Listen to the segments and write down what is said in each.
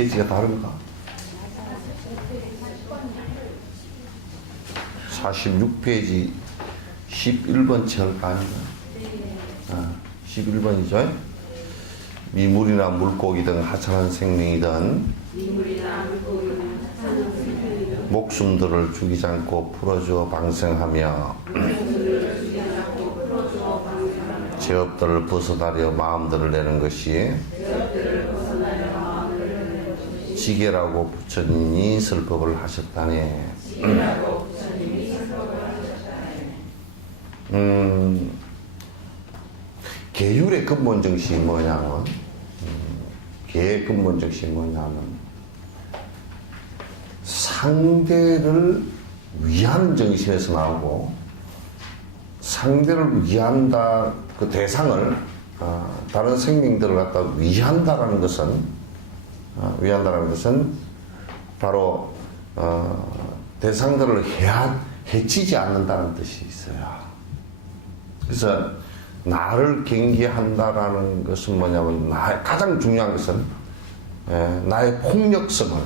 페이지가 다른가? 46페이지 11번 책을 가는 거야. 11번이죠. 미물이나 물고기 등 하찮은 생명이든 목숨들을 죽이지 않고 풀어주어 방생하며 죄업들을 벗어나려 마음들을 내는 것이 지계라고 부처님이 설법을 하셨다네. 계율의 근본 정신이 뭐냐면, 계의 근본 정신이 뭐냐면, 상대를 위하는 정신에서 나오고, 상대를 위한다, 그 대상을, 다른 생명들을 갖다 위한다라는 것은, 바로, 대상들을 해치지 않는다는 뜻이 있어요. 그래서, 나를 경계한다라는 것은 뭐냐면, 가장 중요한 것은, 나의 폭력성을,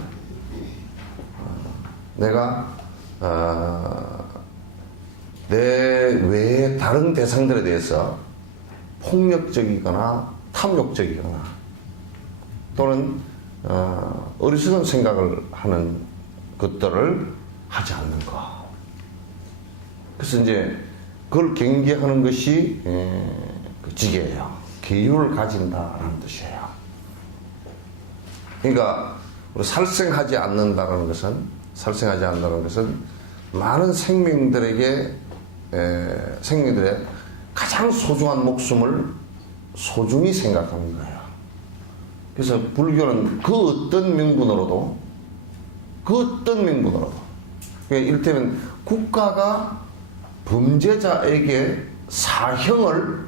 내가, 내 외의 다른 대상들에 대해서 폭력적이거나 탐욕적이거나 또는, 어리석은 생각을 하는 것들을 하지 않는 것. 그래서 이제, 그걸 경계하는 것이 그 지계예요. 계율을 가진다라는 뜻이에요. 그러니까 살생하지 않는다는 것은 많은 생명들의 가장 소중한 목숨을 소중히 생각하는 거예요. 그래서 불교는 그 어떤 명분으로도 그러니까 이를테면 국가가 범죄자에게 사형을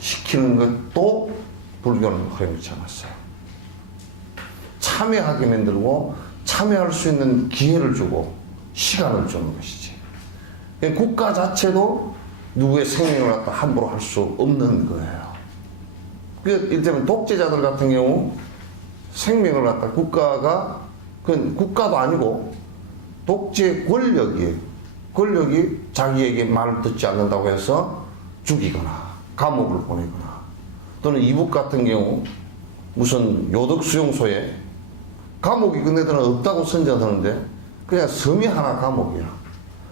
시키는 것도 불교는 허용치 않았어요. 참여하게 만들고 참여할 수 있는 기회를 주고 시간을 주는 것이지. 국가 자체도 누구의 생명을 갖다 함부로 할 수 없는 거예요. 이를테면 독재자들 같은 경우 생명을 갖다 그건 국가도 아니고 독재 권력이 자기에게 말을 듣지 않는다고 해서 죽이거나 감옥을 보내거나 또는 이북 같은 경우 무슨 요덕수용소에 감옥이 그네들은 없다고 선전하는데 그냥 섬이 하나 감옥이야.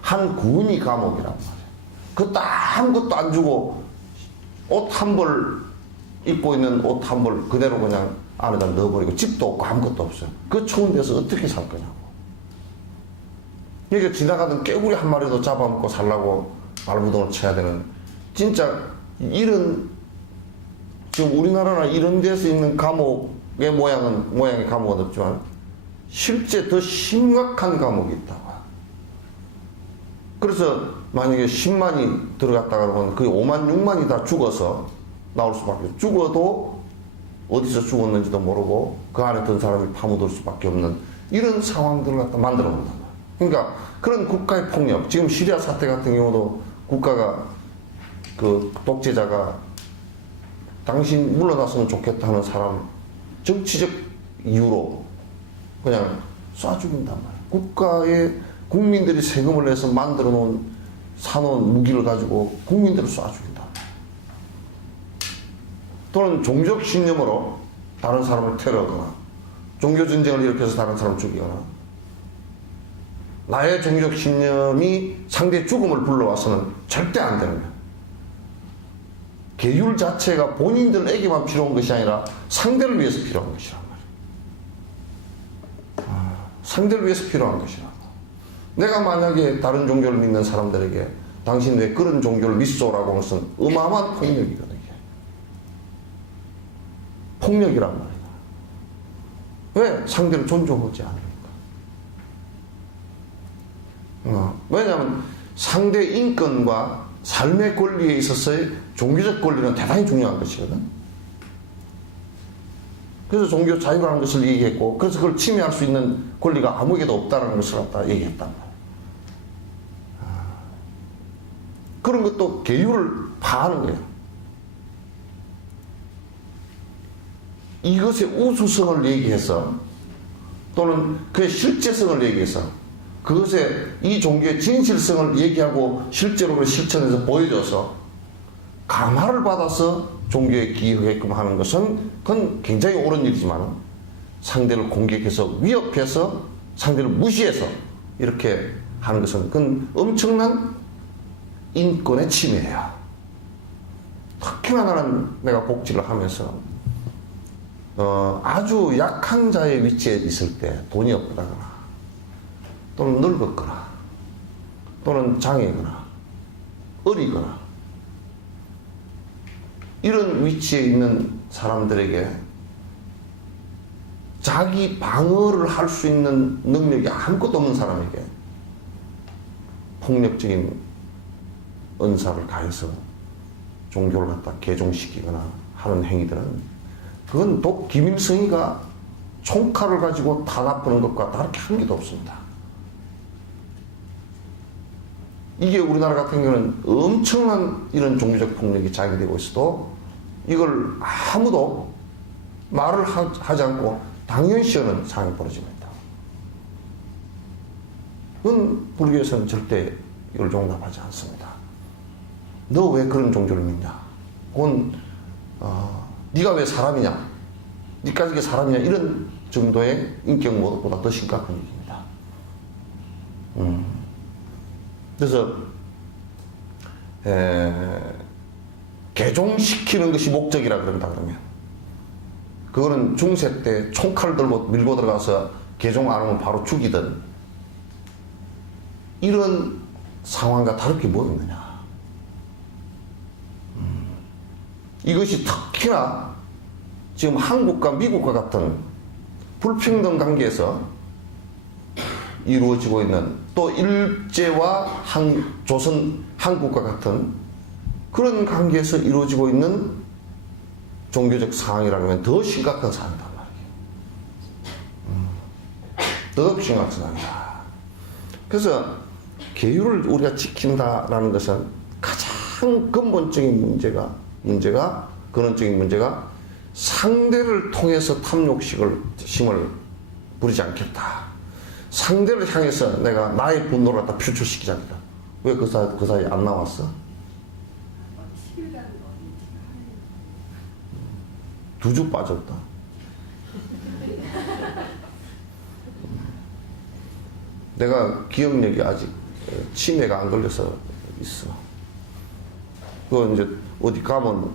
한 군이 감옥이란 말이야. 그것도 아무것도 안 주고 옷 한 벌 입고 있는 옷 한 벌 그대로 그냥 안에다 넣어버리고 집도 없고 아무것도 없어요. 그 추운 데서 어떻게 살 거냐고. 그러니까 지나가던 깨구리 한 마리도 잡아먹고 살라고 발부동을 쳐야 되는 진짜 지금 우리나라나 이런 데서 있는 감옥의 모양의 감옥은 없지만 실제 더 심각한 감옥이 있다고. 그래서 만약에 10만이 들어갔다가 그러면 거의 5만, 6만이 다 죽어서 나올 수밖에 없어요. 죽어도 어디서 죽었는지도 모르고 그 안에 든 사람이 파묻을 수밖에 없는 이런 상황들을 갖다 만들어 본단 말이에요. 그러니까 그런 국가의 폭력, 지금 시리아 사태 같은 경우도 국가가 그 독재자가 당신 물러났으면 좋겠다 하는 사람 정치적 이유로 그냥 쏴 죽인단 말이에요. 국가의 국민들이 세금을 내서 만들어 놓은 사놓은 무기를 가지고 국민들을 쏴 죽인다. 또는 종족 신념으로 다른 사람을 테러하거나 종교 전쟁을 일으켜서 다른 사람을 죽이거나 나의 종족 신념이 상대의 죽음을 불러와서는 절대 안 되는 거예요. 계율 자체가 본인들에게만 필요한 것이 아니라 상대를 위해서 필요한 것이란 말이에요. 상대를 위해서 필요한 것이라. 내가 만약에 다른 종교를 믿는 사람들에게 당신 왜 그런 종교를 믿소라고 하는 것은 어마어마한 폭력이거든요. 폭력이란 말이야. 왜? 상대를 존중하지 않으니까. 왜냐하면 상대 인권과 삶의 권리에 있어서의 종교적 권리는 대단히 중요한 것이거든. 그래서 종교 자유라는 것을 얘기했고, 그래서 그걸 침해할 수 있는 권리가 아무에게도 없다는 것을 갖다 얘기했단 말이야. 그런 것도 계율을 파하는 거예요. 이것의 우수성을 얘기해서 또는 그의 실제성을 얘기해서 그것의 이 종교의 진실성을 얘기하고 실제로 그 실천해서 보여줘서 감화를 받아서 종교에 기여하게끔 하는 것은 그건 굉장히 옳은 일이지만 상대를 공격해서 위협해서 상대를 무시해서 이렇게 하는 것은 그건 엄청난 인권의 침해예요. 특히나 나는 내가 복지를 하면서 아주 약한 자의 위치에 있을 때 돈이 없다거나 또는 늙었거나 또는 장애거나 어리거나 이런 위치에 있는 사람들에게 자기 방어를 할 수 있는 능력이 아무것도 없는 사람에게 폭력적인 은사를 가해서 종교를 갖다 개종시키거나 하는 행위들은 그건 또 김일성이가 총칼을 가지고 탄압하는 것과 다르게 한 개도 없습니다. 이게 우리나라 같은 경우는 엄청난 이런 종교적 폭력이 자행되고 있어도 이걸 아무도 말을 하지 않고 당연시하는 상황이 벌어지고 있다. 그건 불교에서는 절대 이걸 용납하지 않습니다. 너 왜 그런 종교를 믿냐? 그건 네가 왜 사람이냐? 네까지 게 사람이냐? 이런 정도의 인격 모독보다 더 심각한 일입니다. 그래서 개종시키는 것이 목적이라 그런다 그러면 그거는 중세 때 총칼을 들고 밀고 들어가서 개종 안 하면 바로 죽이던 이런 상황과 다를 게 뭐 있느냐? 이것이 특히나 지금 한국과 미국과 같은 불평등 관계에서 이루어지고 있는 또 일제와 조선 한국과 같은 그런 관계에서 이루어지고 있는 종교적 상황이라면 더 심각한 상황이란 말이에요. 더욱 심각한 상황이다. 그래서 계율을 우리가 지킨다라는 것은 가장 근본적인 근원적인 문제가 상대를 통해서 탐욕심을 부리지 않겠다. 상대를 향해서 내가 나의 분노를 갖다 표출시키지 않겠다. 왜 그 사이에 안 나왔어? 두 주 빠졌다. 내가 기억력이 아직 치매가 안 걸려서 있어. 그 이제 어디 가면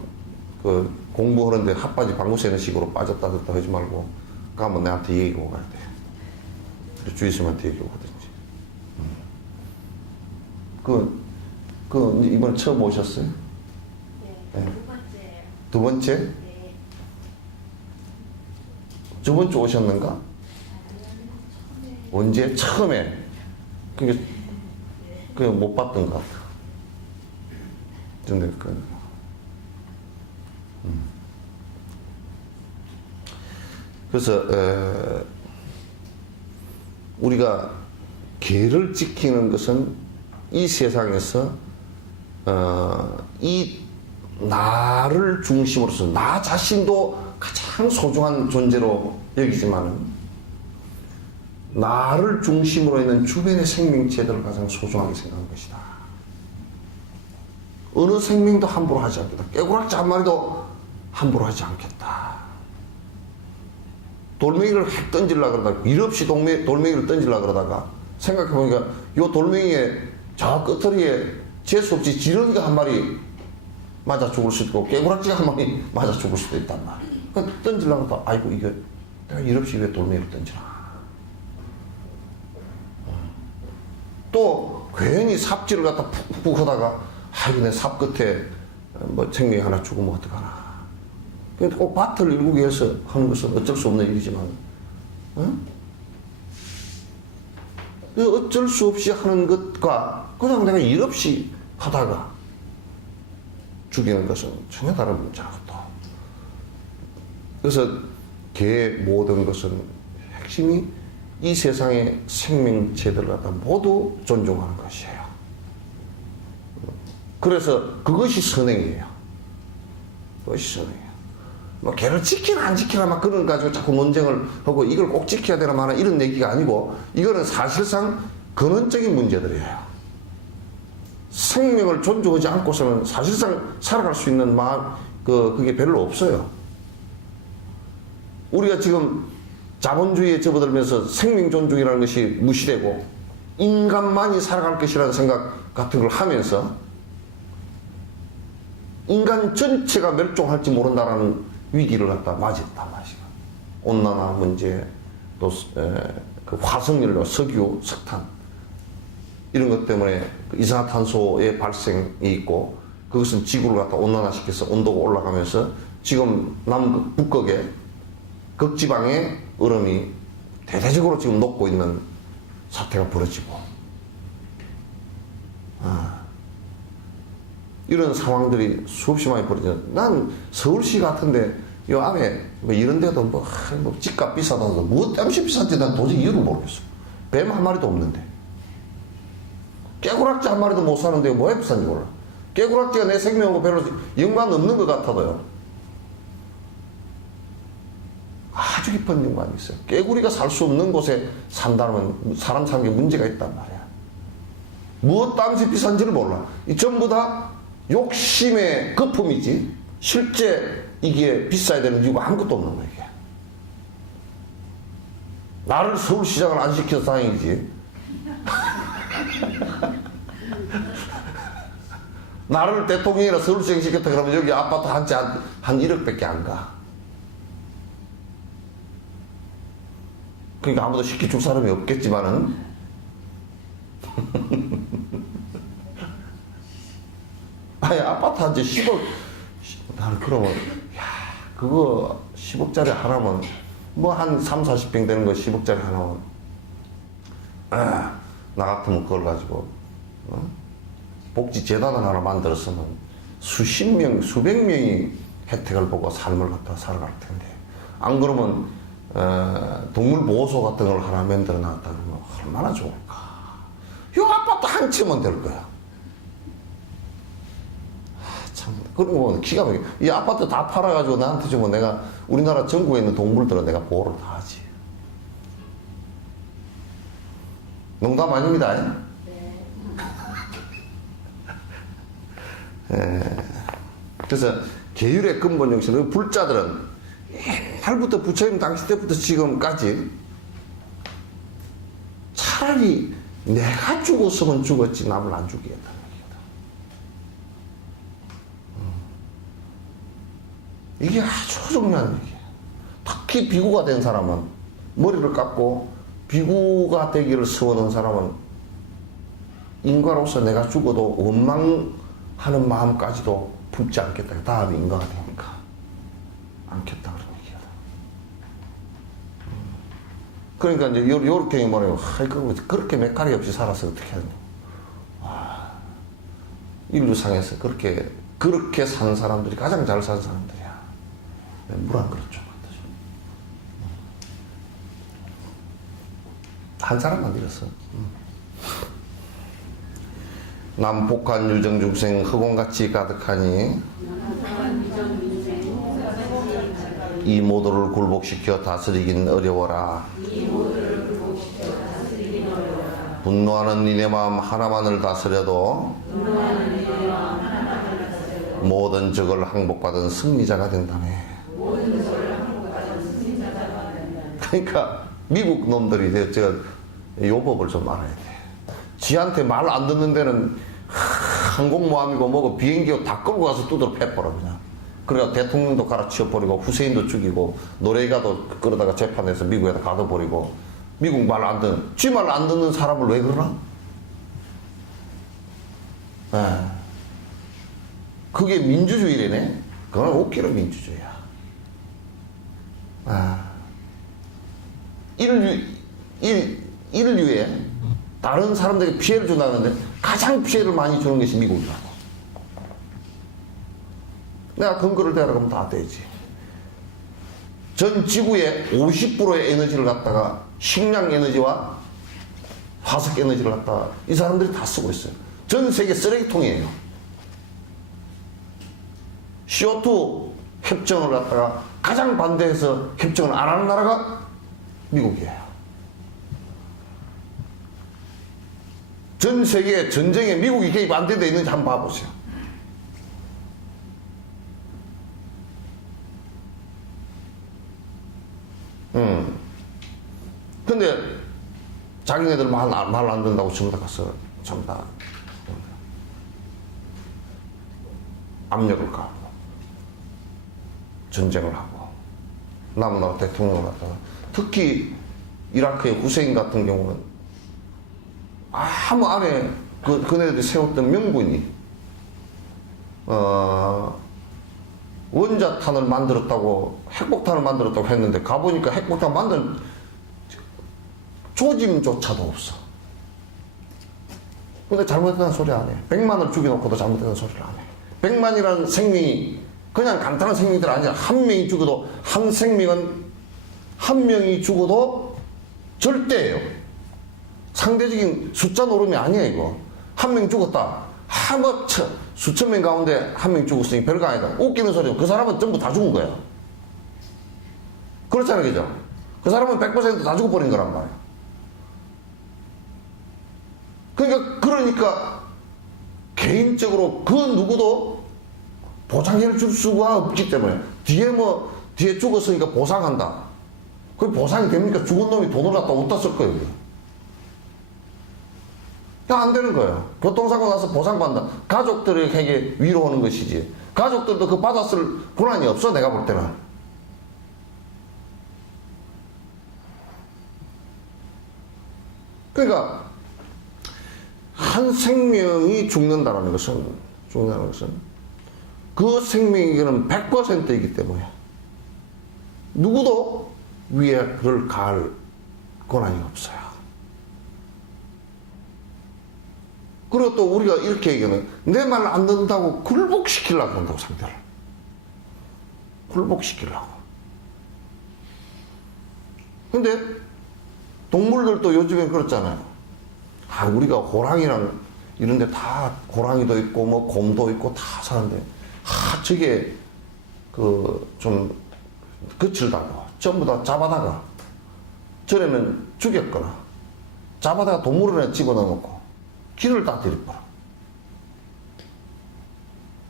그 공부하는데 핫바지 방구 새는 식으로 빠졌다 들었다 하지 말고 가면 내한테 얘기하고 가야 돼. 주의스님한테 얘기하고 하든지. 그 이번에 처음 오셨어요? 네, 두 번째예요. 두 번째? 네. 저번 주 오셨는가? 언제? 처음에. 그게 못 봤던 것 같아. 근데 그래서 우리가 계를 지키는 것은 이 세상에서 이 나를 중심으로서 나 자신도 가장 소중한 존재로 여기지만은 나를 중심으로 있는 주변의 생명체들을 가장 소중하게 생각하는 것이다. 어느 생명도 함부로 하지 않겠다. 깨구락지 한 마리도 함부로 하지 않겠다. 돌멩이를 확 던지려고 그러다가 일 없이 돌멩이를 던지려고 그러다가 생각해보니까 요 돌멩이의 저 끝머리에 재수없이 지렁이가 한 마리 맞아 죽을 수도 있고 깨구락지가 한 마리 맞아 죽을 수도 있단 말이야. 그러니까 던지려고 하다가 아이고 이게 내가 일 없이 왜 돌멩이를 던지나. 또 괜히 삽질을 갖다 푹푹 하다가 아이고 내 삽 끝에 뭐 생명이 하나 죽으면 어떡하나. 꼭 밭을 일구기 위해서 하는 것은 어쩔 수 없는 일이지만 어쩔 수 없이 하는 것과 그냥 내가 일 없이 하다가 죽이는 것은 전혀 다른 문제라고. 그래서 개 모든 것은 핵심이 이 세상의 생명체들을 갖다 모두 존중하는 것이에요. 그래서 그것이 선행이에요. 그것이 선행이에요. 뭐 걔를 지키나 안 지키나 막 그런 가지고 자꾸 논쟁을 하고 이걸 꼭 지켜야 되나 마나 이런 얘기가 아니고 이거는 사실상 근원적인 문제들이에요. 생명을 존중하지 않고서는 사실상 살아갈 수 있는 마음 그게 별로 없어요. 우리가 지금 자본주의에 접어들면서 생명 존중이라는 것이 무시되고 인간만이 살아갈 것이라는 생각 같은 걸 하면서 인간 전체가 멸종할지 모른다라는 위기를 갖다 맞이했단 말이야. 온난화 문제, 또 그 화석연료, 석유, 석탄 이런 것 때문에 그 이산화탄소의 발생이 있고 그것은 지구를 갖다 온난화시켜서 온도가 올라가면서 지금 남극, 북극에 극지방의 얼음이 대대적으로 지금 녹고 있는 사태가 벌어지고 이런 상황들이 수없이 많이 벌어져. 난 서울시 같은데 요 안에 뭐 이런 데도 뭐 집값 비싸다고 뭐 땜시 비싼지 난 도저히 이유를 모르겠어. 뱀 한 마리도 없는데 깨구락지 한 마리도 못 사는데 뭐에 비싼지 몰라. 깨구락지가 내 생명하고 별로 연관 없는 것 같아도요. 아주 깊은 연관이 있어요. 깨구리가 살 수 없는 곳에 산다면 사람 사는 게 문제가 있단 말이야. 무엇 땀시 비싼지를 몰라. 이 전부 다 욕심의 거품이지 실제 이게 비싸야 되는 이유가 아무것도 없는 거야. 이게. 나를 서울시장을 안 시켜서 다행이지. 나를 대통령이나 서울시장 시켰다 그러면 여기 아파트 한 채 한 1억밖에 안 가. 그러니까 아무도 시켜줄 사람이 없겠지만은 아니 아파트 한 채 10억 나는 그러면 야 그거 10억짜리 하나면 뭐 한 3, 40평 되는 거 10억짜리 하나면 나 같으면 그걸 가지고 복지재단을 하나 만들었으면 수십 명, 수백 명이 혜택을 보고 삶을 갖다 살아갈 텐데 안 그러면 동물보호소 같은 걸 하나 만들어 놨다 그러면 얼마나 좋을까. 이 아파트 한 채면 될 거야. 참 그런 거 기가 막혀. 이 아파트 다 팔아가지고 나한테 주면 내가 우리나라 전국에 있는 동물들은 내가 보호를 다 하지. 농담 아닙니다. 그래서 계율의 근본 정신은 불자들은 옛날부터 부처님 당시 때부터 지금까지 차라리 내가 죽었으면 죽었지 남을 안 죽이겠다는 얘기다. 이게 아주 중요한 얘기야. 특히 비구가 된 사람은 머리를 깎고 비구가 되기를 소원한 사람은 인과로서 내가 죽어도 원망하는 마음까지도 품지 않겠다. 다음에 인과가 되니까 않겠다 그런 얘기다. 그러니까 이제 요렇게 말해요. 그렇게 메카리 없이 살아서 어떻게 하냐. 인류상에서 그렇게 사는 사람들이 가장 잘 사는 사람들이야. 물 안 그렇죠. 한 사람만 잃었어. 남폭한 유정중생 흑원같이 가득하니 이 모두를 굴복시켜 다스리긴 어려워라. 분노하는 이내 마음 하나만을 다스려도 모든 적을 항복받은 승리자가 된다네. 그러니까 미국 놈들이 요 법을 좀 알아야 돼. 지한테 말 안 듣는 데는 항공모함이고 뭐고 비행기 다 끌고 가서 두드러 패버려 그냥. 그러니까 대통령도 갈아치워버리고 후세인도 죽이고 노레이가도 끌어다가 재판해서 미국에다 가둬버리고 미국 말 안 듣는 지 말 안 듣는 사람을 왜 그러나? 그게 민주주의래네. 그건 웃기는 민주주의야. 인류에 다른 사람들에게 피해를 준다는데 가장 피해를 많이 주는 것이 미국이라고. 내가 근거를 대라고 하면 다 되지. 전 지구의 50%의 에너지를 갖다가 식량 에너지와 화석 에너지를 갖다가 이 사람들이 다 쓰고 있어요. 전 세계 쓰레기통이에요. CO2 협정을 갖다가 가장 반대해서 협정을 안 하는 나라가 미국이에요. 전 세계 전쟁에 미국이 개입 안 되어 있는지 한번 봐보세요. 근데 자기네들 말 안 듣는다고 전부 다 가서 전부 다 압력을 가하고 전쟁을 하고 남은 나라 대통령을 갖다가 특히 이라크의 후세인 같은 경우는 아무 안에 그네들이 세웠던 명분이 원자탄을 만들었다고 핵폭탄을 만들었다고 했는데 가보니까 핵폭탄 만든 조짐조차도 없어. 근데 잘못했다는 소리 안 해. 100만을 죽여놓고도 잘못했다는 소리를 안 해. 100만이라는 생명이 그냥 간단한 생명들 아니야. 한 명이 죽어도 한 생명은 한 명이 죽어도 절대예요. 상대적인 숫자 노름이 아니야 이거. 한 명 죽었다. 하고 수천 명 가운데 한 명 죽었으니 별거 아니다. 웃기는 소리고 그 사람은 전부 다 죽은 거야. 그렇잖아요, 그죠? 그 사람은 100%다 죽어버린 거란 말이야. 그러니까 개인적으로 그 누구도 보상해 줄 수가 없기 때문에 뒤에 죽었으니까 보상한다. 그게 보상이 됩니까? 죽은 놈이 돈을 갖다 어디다 쓸 거예요? 안 되는 거예요. 교통사고 나서 보상받는다. 가족들에게 위로하는 것이지. 가족들도 그 받았을 권한이 없어, 내가 볼 때는. 그러니까 한 생명이 죽는다는 것은 그 생명에게는 100%이기 때문에 누구도 위에 그를 가할 권한이 없어요. 그리고 또 우리가 이렇게 얘기하는 내 말 안 듣는다고 굴복시키려고 한다고 상대를. 굴복시키려고. 근데 동물들도 요즘엔 그렇잖아요. 우리가 호랑이랑 이런데 다 호랑이도 있고 뭐 곰도 있고 다 사는데 저게 좀 거칠다고 전부 다 잡아다가 전에는 죽였거나 잡아다가 동물원에 집어넣어놓고 길을 다 들이버려.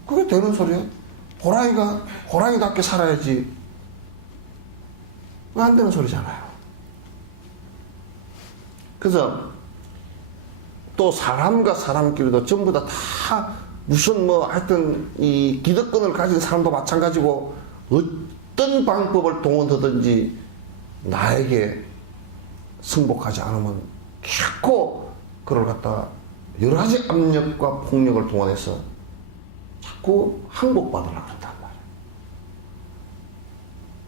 그게 되는 소리야? 호랑이가 호랑이답게 살아야지. 왜 안 되는 소리잖아요. 그래서 또 사람과 사람끼리도 전부 다 무슨 하여튼 이 기득권을 가진 사람도 마찬가지고 어떤 방법을 동원하든지 나에게 승복하지 않으면 자꾸 그걸 갖다가 여러 가지 압력과 폭력을 동원해서 자꾸 항복받으려고 한단 말이에요.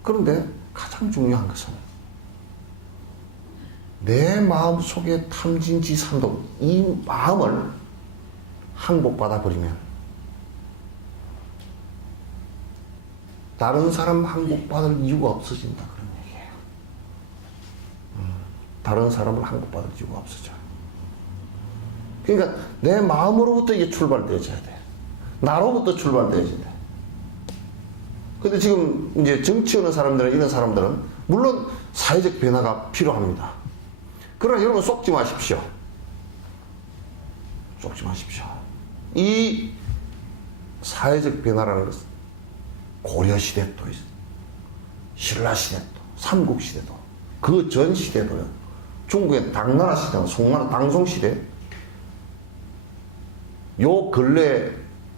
그런데 가장 중요한 것은 내 마음 속에 탐진지산동 이 마음을 항복받아 버리면 다른 사람 항복받을 이유가 없어진다 그런 얘기예요. 다른 사람을 항복받을 이유가 없어져요. 그러니까 내 마음으로부터 이게 출발되어져야 돼. 나로부터 출발되어져야 돼. 근데 지금 이제 정치하는 사람들은 이런 사람들은 물론 사회적 변화가 필요합니다. 그러나 여러분 속지 마십시오. 속지 마십시오. 이 사회적 변화라는 것은 고려시대도 있어. 신라시대도, 삼국시대도, 그 전 시대도요. 중국의 당나라 시대, 송나라 당송시대, 요 근래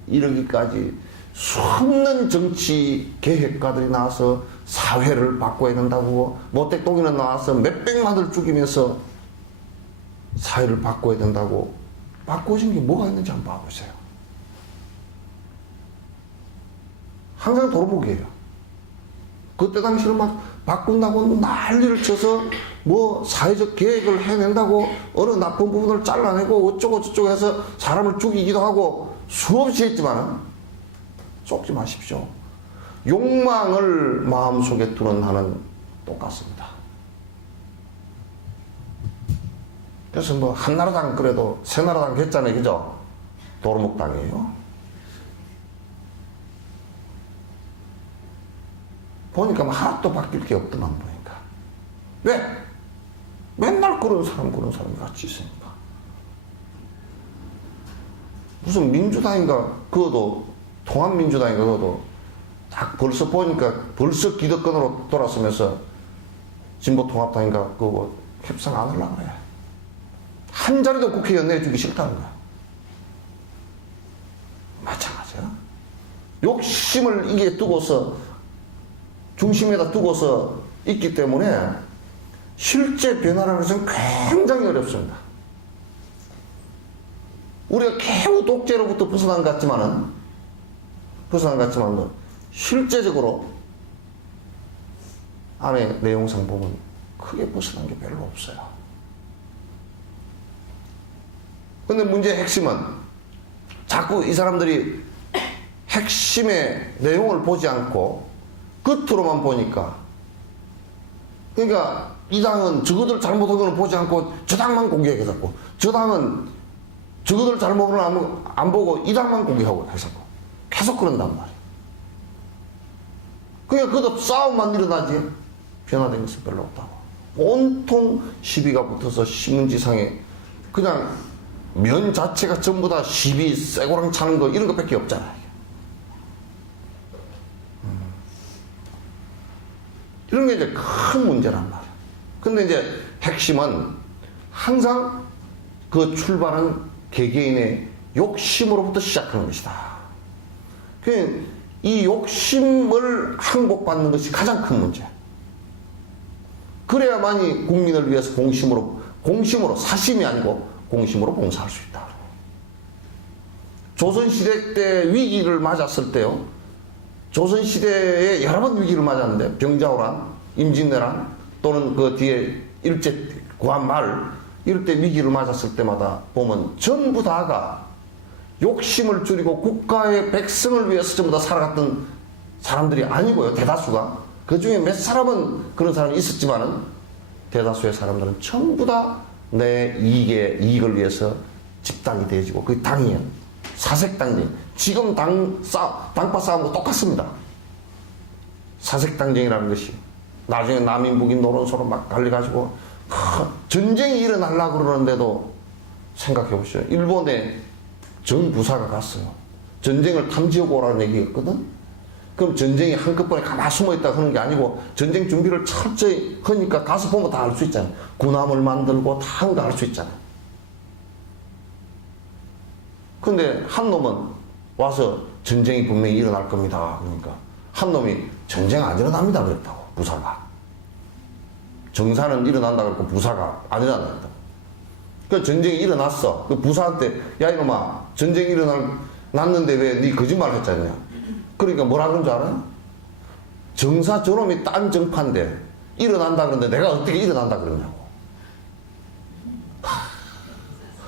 이르기까지 수없는 정치 계획가들이 나와서 사회를 바꿔야 된다고, 모택동이는 나와서 몇백만을 죽이면서 사회를 바꿔야 된다고. 바꿔진 게 뭐가 있는지 한번 봐보세요. 항상 도루묵이에요. 그때 당시는 막 바꾼다고 난리를 쳐서 뭐 사회적 계획을 해낸다고 어느 나쁜 부분을 잘라내고 어쩌고 저쩌고 해서 사람을 죽이기도 하고 수없이 했지만 속지 마십시오. 욕망을 마음속에 두는 한은 똑같습니다. 그래서 뭐 한나라당 그래도 새나라당 했잖아요. 그죠? 도루묵당이에요. 보니까 뭐 하나도 바뀔 게 없더만 보니까. 왜? 맨날 그런 사람이 같이 있으니까. 무슨 민주당인가 그것도 통합민주당인가 그것도 딱 벌써 보니까 벌써 기득권으로 돌아서면서 진보통합당인가 그거 협상 안 하려고 그래. 한 자리도 국회의원 내주기 싫다는 거야. 마찬가지야. 욕심을 이게 두고서 중심에다 두고서 있기 때문에 실제 변화라는 것은 굉장히 어렵습니다. 우리가 겨우 독재로부터 벗어난 것 같지만은 실제적으로 안에 내용상 보면 크게 벗어난 게 별로 없어요. 근데 문제의 핵심은 자꾸 이 사람들이 핵심의 내용을 보지 않고 겉으로만 보니까, 그러니까 이 당은 저거들 잘못한 거는 보지 않고 저 당만 공격해서, 저 당은 저거들 잘못을 안 보고 이 당만 공격하고 해서 계속 그런단 말이에요. 그러니까 그것도 싸움만 일어나지 변화된 것은 별로 없다고. 온통 시비가 붙어서 신문지상에 그냥 면 자체가 전부 다 시비 쇠고랑 차는 거 이런 것밖에 없잖아요. 이런 게 이제 큰 문제란 말이에요. 근데 이제 핵심은 항상 그 출발은 개개인의 욕심으로부터 시작하는 것이다. 이 욕심을 항복받는 것이 가장 큰 문제. 그래야만이 국민을 위해서 공심으로 사심이 아니고 공심으로 봉사할 수 있다. 조선시대 때 위기를 맞았을 때요. 조선시대에 여러 번 위기를 맞았는데 병자호란, 임진왜란 또는 그 뒤에 일제 구한말 이럴 때 위기를 맞았을 때마다 보면 전부 다가 욕심을 줄이고 국가의 백성을 위해서 전부 다 살아갔던 사람들이 아니고요. 대다수가. 그 중에 몇 사람은 그런 사람이 있었지만은 대다수의 사람들은 전부 다 내 이익을 위해서 집단이 되어지고 그 당이에요. 사색당쟁. 지금 당파 싸움과 똑같습니다. 사색당쟁이라는 것이 나중에 남인 북인 노론소로 막 갈려가지고 전쟁이 일어나려고 그러는데도 생각해 보시죠. 일본에 전 부사가 갔어요. 전쟁을 탐지하고 오라는 얘기였거든. 그럼 전쟁이 한꺼번에 가만히 숨어있다 하는 게 아니고 전쟁 준비를 철저히 하니까 가서 보면 다 알 수 있잖아요. 군함을 만들고 다 한 거 알 수 있잖아요. 근데 한 놈은 와서 전쟁이 분명히 일어날 겁니다. 그러니까 한 놈이 전쟁 안 일어납니다. 그랬다고. 부사가. 정사는 일어난다 그랬고 부사가 안 일어난다. 그 전쟁이 일어났어. 그 부사한테 야 이놈아 전쟁이 일어났는데 왜 네 거짓말 했잖냐. 그러니까 뭐라 그런 줄 알아요? 정사 저놈이 딴 정파인데 일어난다 그러는데 내가 어떻게 일어난다 그러냐고.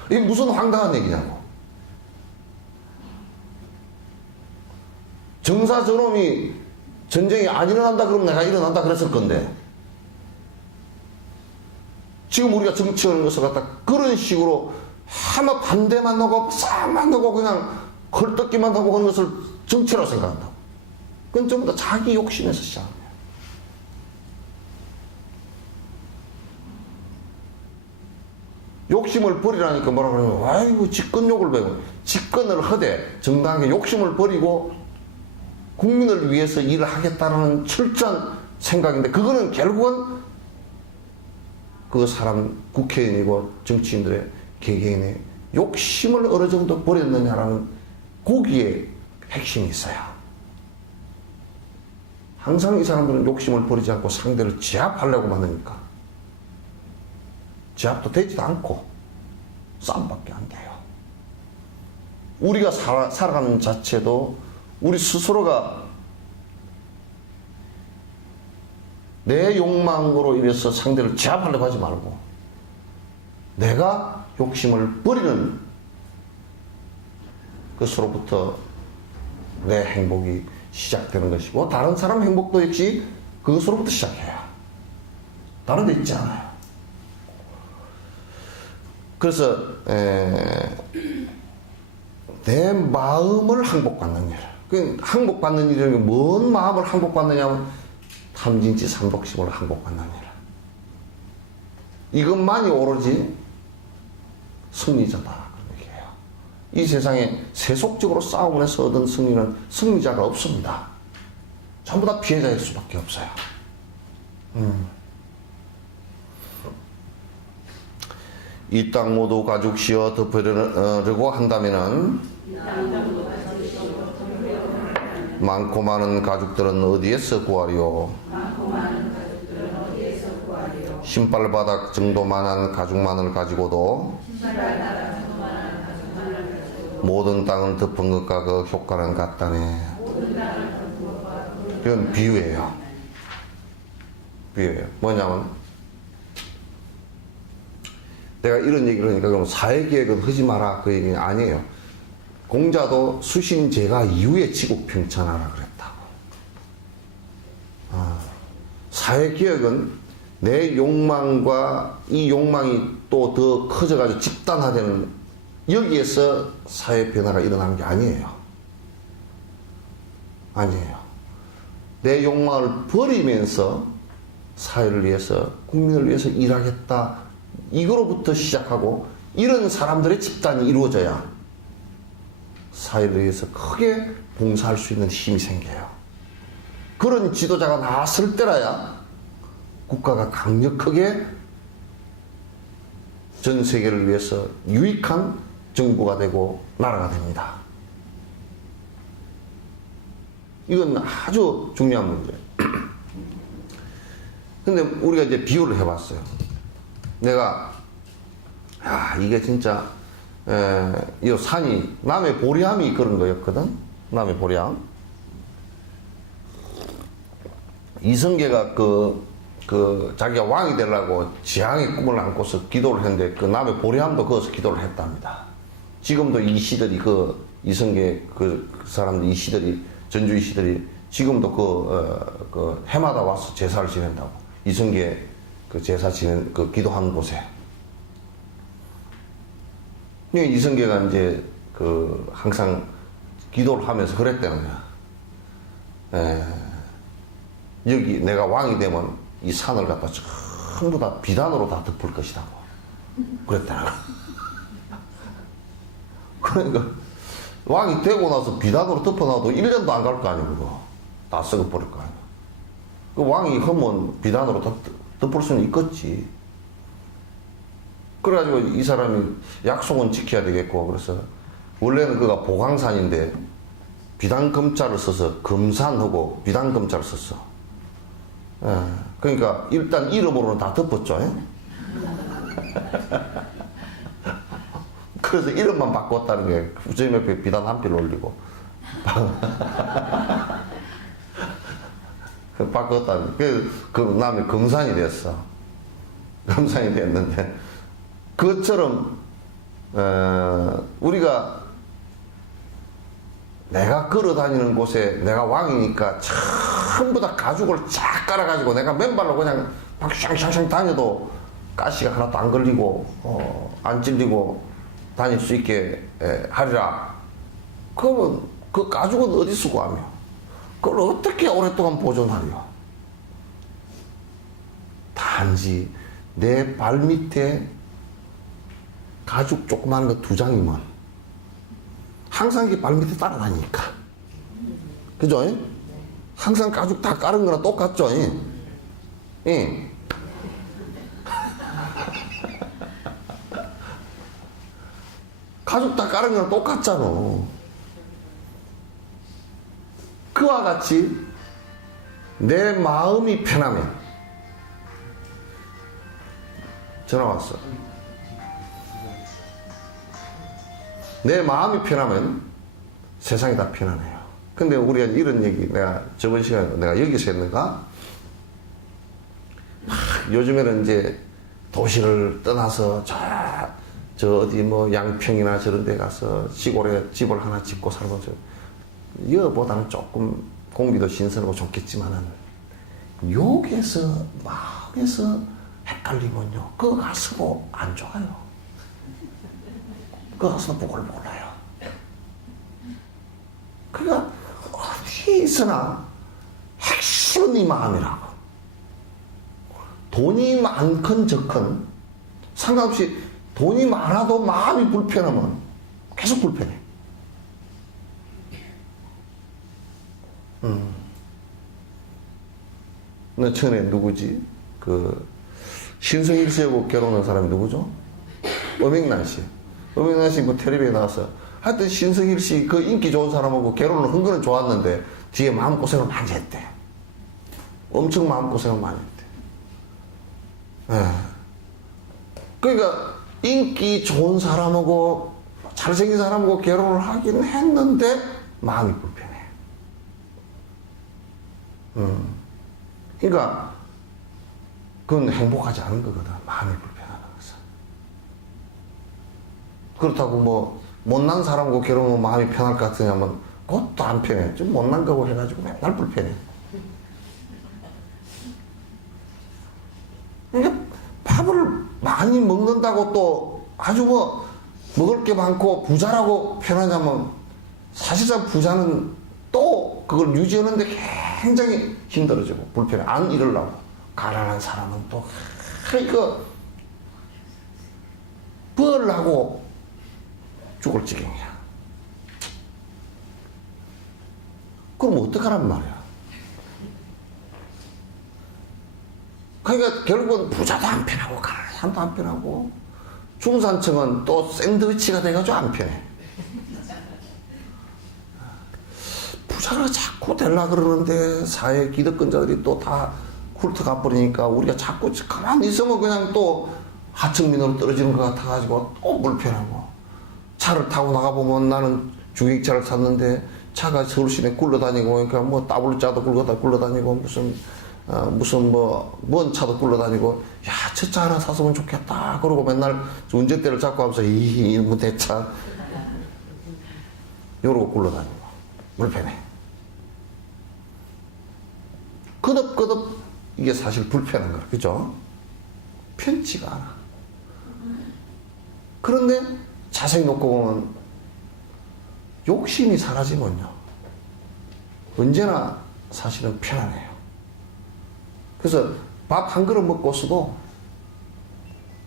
이게 무슨 황당한 얘기냐고. 정사 저놈이 전쟁이 안 일어난다 그러면 내가 일어난다 그랬을 건데 지금 우리가 정치하는 것을 갖다 그런 식으로 하나 반대만 하고 싸움만 하고 그냥 헐떡기만 하고 하는 것을 정치라고 생각한다고. 그건 전부 다 자기 욕심에서 시작한 거예요. 욕심을 버리라니까 뭐라 그러면 아이고 직권욕을 배우고 직권을 하되 정당하게 욕심을 버리고 국민을 위해서 일을 하겠다는 철저한 생각인데 그거는 결국은 그 사람 국회의원이고 정치인들의 개개인의 욕심을 어느 정도 버렸느냐라는 거기에 핵심이 있어요. 항상 이 사람들은 욕심을 버리지 않고 상대를 제압하려고 만드니까 제압도 되지도 않고 싸움밖에 안 돼요. 우리가 살아가는 자체도 우리 스스로가 내 욕망으로 인해서 상대를 제압하려고 하지 말고 내가 욕심을 버리는 것으로부터 내 행복이 시작되는 것이고 다른 사람 행복도 역시 그것으로부터 시작해요. 다른 데 있지 않아요. 그래서 내 마음을 항복받는 일. 그 항복받는 일은 뭔 마음을 항복받느냐면 탐진치 삼복심을 항복한다니라. 이것만이 오로지 승리자다. 그런 얘기예요. 이 세상에 세속적으로 싸움을 해서 얻은 승리는 승리자가 없습니다. 전부 다 피해자일 수밖에 없어요. 이 땅 모두 가죽 씌어 덮으려고 한다면은 많고 많은 가죽들은 어디에서 구하리요? 신발바닥 정도만한 가죽만을 가지고도 모든 땅을 덮은 것과 그 효과는 같다네. 이건 비유예요. 비유예요. 뭐냐면 내가 이런 얘기를 하니까 그럼 사회계획은 하지 마라 그 얘기는 아니에요. 공자도 수신제가 이후에 지국평천하라 그랬다고. 사회계획은 내 욕망과 이 욕망이 또 더 커져가지고 집단화되는 여기에서 사회 변화가 일어나는 게 아니에요. 아니에요. 내 욕망을 버리면서 사회를 위해서 국민을 위해서 일하겠다 이거로부터 시작하고 이런 사람들의 집단이 이루어져야 사회를 위해서 크게 봉사할 수 있는 힘이 생겨요. 그런 지도자가 나왔을 때라야 국가가 강력하게 전 세계를 위해서 유익한 정부가 되고 나라가 됩니다. 이건 아주 중요한 문제예요. 근데 우리가 이제 비유를 해봤어요. 내가 이게 진짜 이 산이 남해 보리암이 그런 거였거든. 남해 보리암. 이성계가 자기가 왕이 되려고 지향의 꿈을 안고서 기도를 했는데 그 남해 보리암도 거기서 기도를 했답니다. 지금도 이 시들이 이성계 그 사람들 이 시들이 전주 이 시들이 지금도 그 해마다 와서 제사를 지낸다고. 이성계 그 제사 지낸 그 기도한 곳에. 이성계가 이제 항상 기도를 하면서 그랬다는 거야. 여기 내가 왕이 되면 이 산을 갖다 전부 다 비단으로 다 덮을 것이라고 그랬다는 거야. 그러니까 왕이 되고 나서 비단으로 덮어놔도 1년도 안 갈 거 아니고 다 썩어버릴 거 아니야. 그 왕이 하면 비단으로 덮을 수는 있겠지. 그래가지고 이 사람이 약속은 지켜야 되겠고 그래서 원래는 그가 보강산인데 비단금자를 써서 금산하고 비단금자를 썼어. 그러니까 일단 이름으로는 다 덮었죠. 그래서 이름만 바꿨다는 게 부처님 옆에 비단 한 필 올리고 바꿨다는 그 다음에 금산이 됐어. 금산이 됐는데 그것처럼 우리가 내가 걸어다니는 곳에 내가 왕이니까 전부 다 가죽을 쫙 깔아가지고 내가 맨발로 그냥 막 샹샹샹 다녀도 가시가 하나도 안 걸리고 안 찔리고 다닐 수 있게 하리라. 그러면 그 가죽은 어디서 구하며 그걸 어떻게 오랫동안 보존하려? 단지 내 발밑에 가죽 조그마한 거 2장이면 항상 이게 발밑에 따라다니니까. 그죠? 항상 가죽 다 깔은 거랑 똑같죠? 예. 가죽 다 깔은 거랑 똑같잖아. 그와 같이 내 마음이 편하면 전화 왔어. 내 마음이 편하면 세상이 다 편하네요. 근데 우리가 이런 얘기 내가 저번 시간에 내가 여기서 했는가? 요즘에는 이제 도시를 떠나서 저 어디 뭐 양평이나 저런 데 가서 시골에 집을 하나 짓고 살고 여보다는 조금 공기도 신선하고 좋겠지만은 여기에서 마음에서 헷갈리면요 그거 가서도 안 좋아요. 그거 가서도 보글보글해요. 그러니까 어디 있으나 핵심은 네 마음이라고. 돈이 많건 적건 상관없이 돈이 많아도 마음이 불편하면 계속 불편해. 너 전에 누구지? 그 신성일 씨하고 결혼한 사람이 누구죠? 엄영란 씨. 엄영란 씨 뭐 텔레비에 나와서 하여튼 신성일 씨 그 인기 좋은 사람하고 결혼을 한 거는 좋았는데 뒤에 마음고생을 많이 했대. 엄청 마음고생을 많이 했대. 예. 그러니까 인기 좋은 사람하고 잘생긴 사람하고 결혼을 하긴 했는데 마음이 불편해. 그러니까 그건 행복하지 않은 거거든. 마음이 불편하는 것은. 그렇다고 뭐 못난 사람하고 결혼하면 마음이 편할 것 같으냐면 그것도 안 편해. 좀 못난 거고 해가지고 맨날 불편해. 그러니까 밥을 많이 먹는다고 또 아주 뭐 먹을 게 많고 부자라고 표현하자면 사실상 부자는 또 그걸 유지하는데 굉장히 힘들어지고 불편해. 안 이러려고. 가난한 사람은 또 이거 벌라고 죽을 지경이야. 그럼 어떡하란 말이야. 그러니까 결국은 부자도 안 편하고 가난한 사람도 안 편하고 중산층은 또 샌드위치가 돼가지고 안 편해. 부자가 자꾸 되려고 그러는데 사회 기득권자들이 또 다 쿨트 가버리니까 우리가 자꾸 가만히 있으면 그냥 또 하층민으로 떨어지는 것 같아가지고 또 불편하고 차를 타고 나가보면 나는 주행차를 탔는데 차가 서울시내 굴러다니고 그러니까 뭐 W자도 굴러다니고 무슨 먼 차도 굴러다니고 야, 저 차 하나 샀으면 좋겠다 그러고 맨날 운전대를 잡고 하면서 이놈의 대차 이러고 굴러다니고 불편해. 거듭거듭 이게 사실 불편한 거야. 그죠? 편치가 않아. 그런데 자세히 놓고 보면 욕심이 사라지면요 언제나 사실은 편안해요. 그래서 밥 한 그릇 먹고서도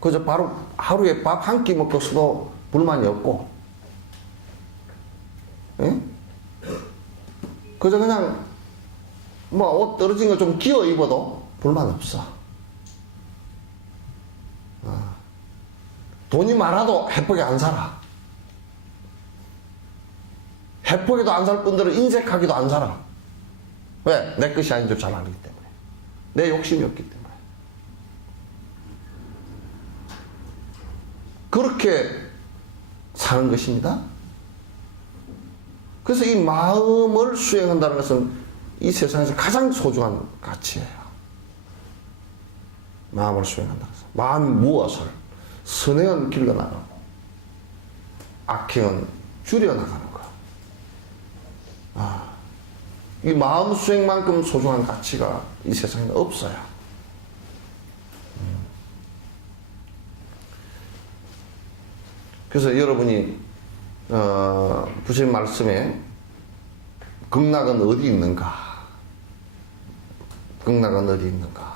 그저 바로 하루에 밥 한 끼 먹고서도 불만이 없고, 예? 그저 그냥 뭐 옷 떨어진 거 좀 끼워 입어도 불만 없어. 돈이 많아도 해프게 안 살아. 해프게도 안 살 분들은 인색하게도 안 살아. 왜? 내 것이 아닌 줄 잘 알기 때문에. 내 욕심이 없기 때문에. 그렇게 사는 것입니다. 그래서 이 마음을 수행한다는 것은 이 세상에서 가장 소중한 가치예요. 마음을 수행한다는 것은. 마음 무엇을? 선행은 길러나가고 악행은 줄여나가는 것. 이 마음 수행만큼 소중한 가치가 이 세상에 없어요. 그래서 여러분이 부처님 말씀에 극락은 어디 있는가? 극락은 어디 있는가?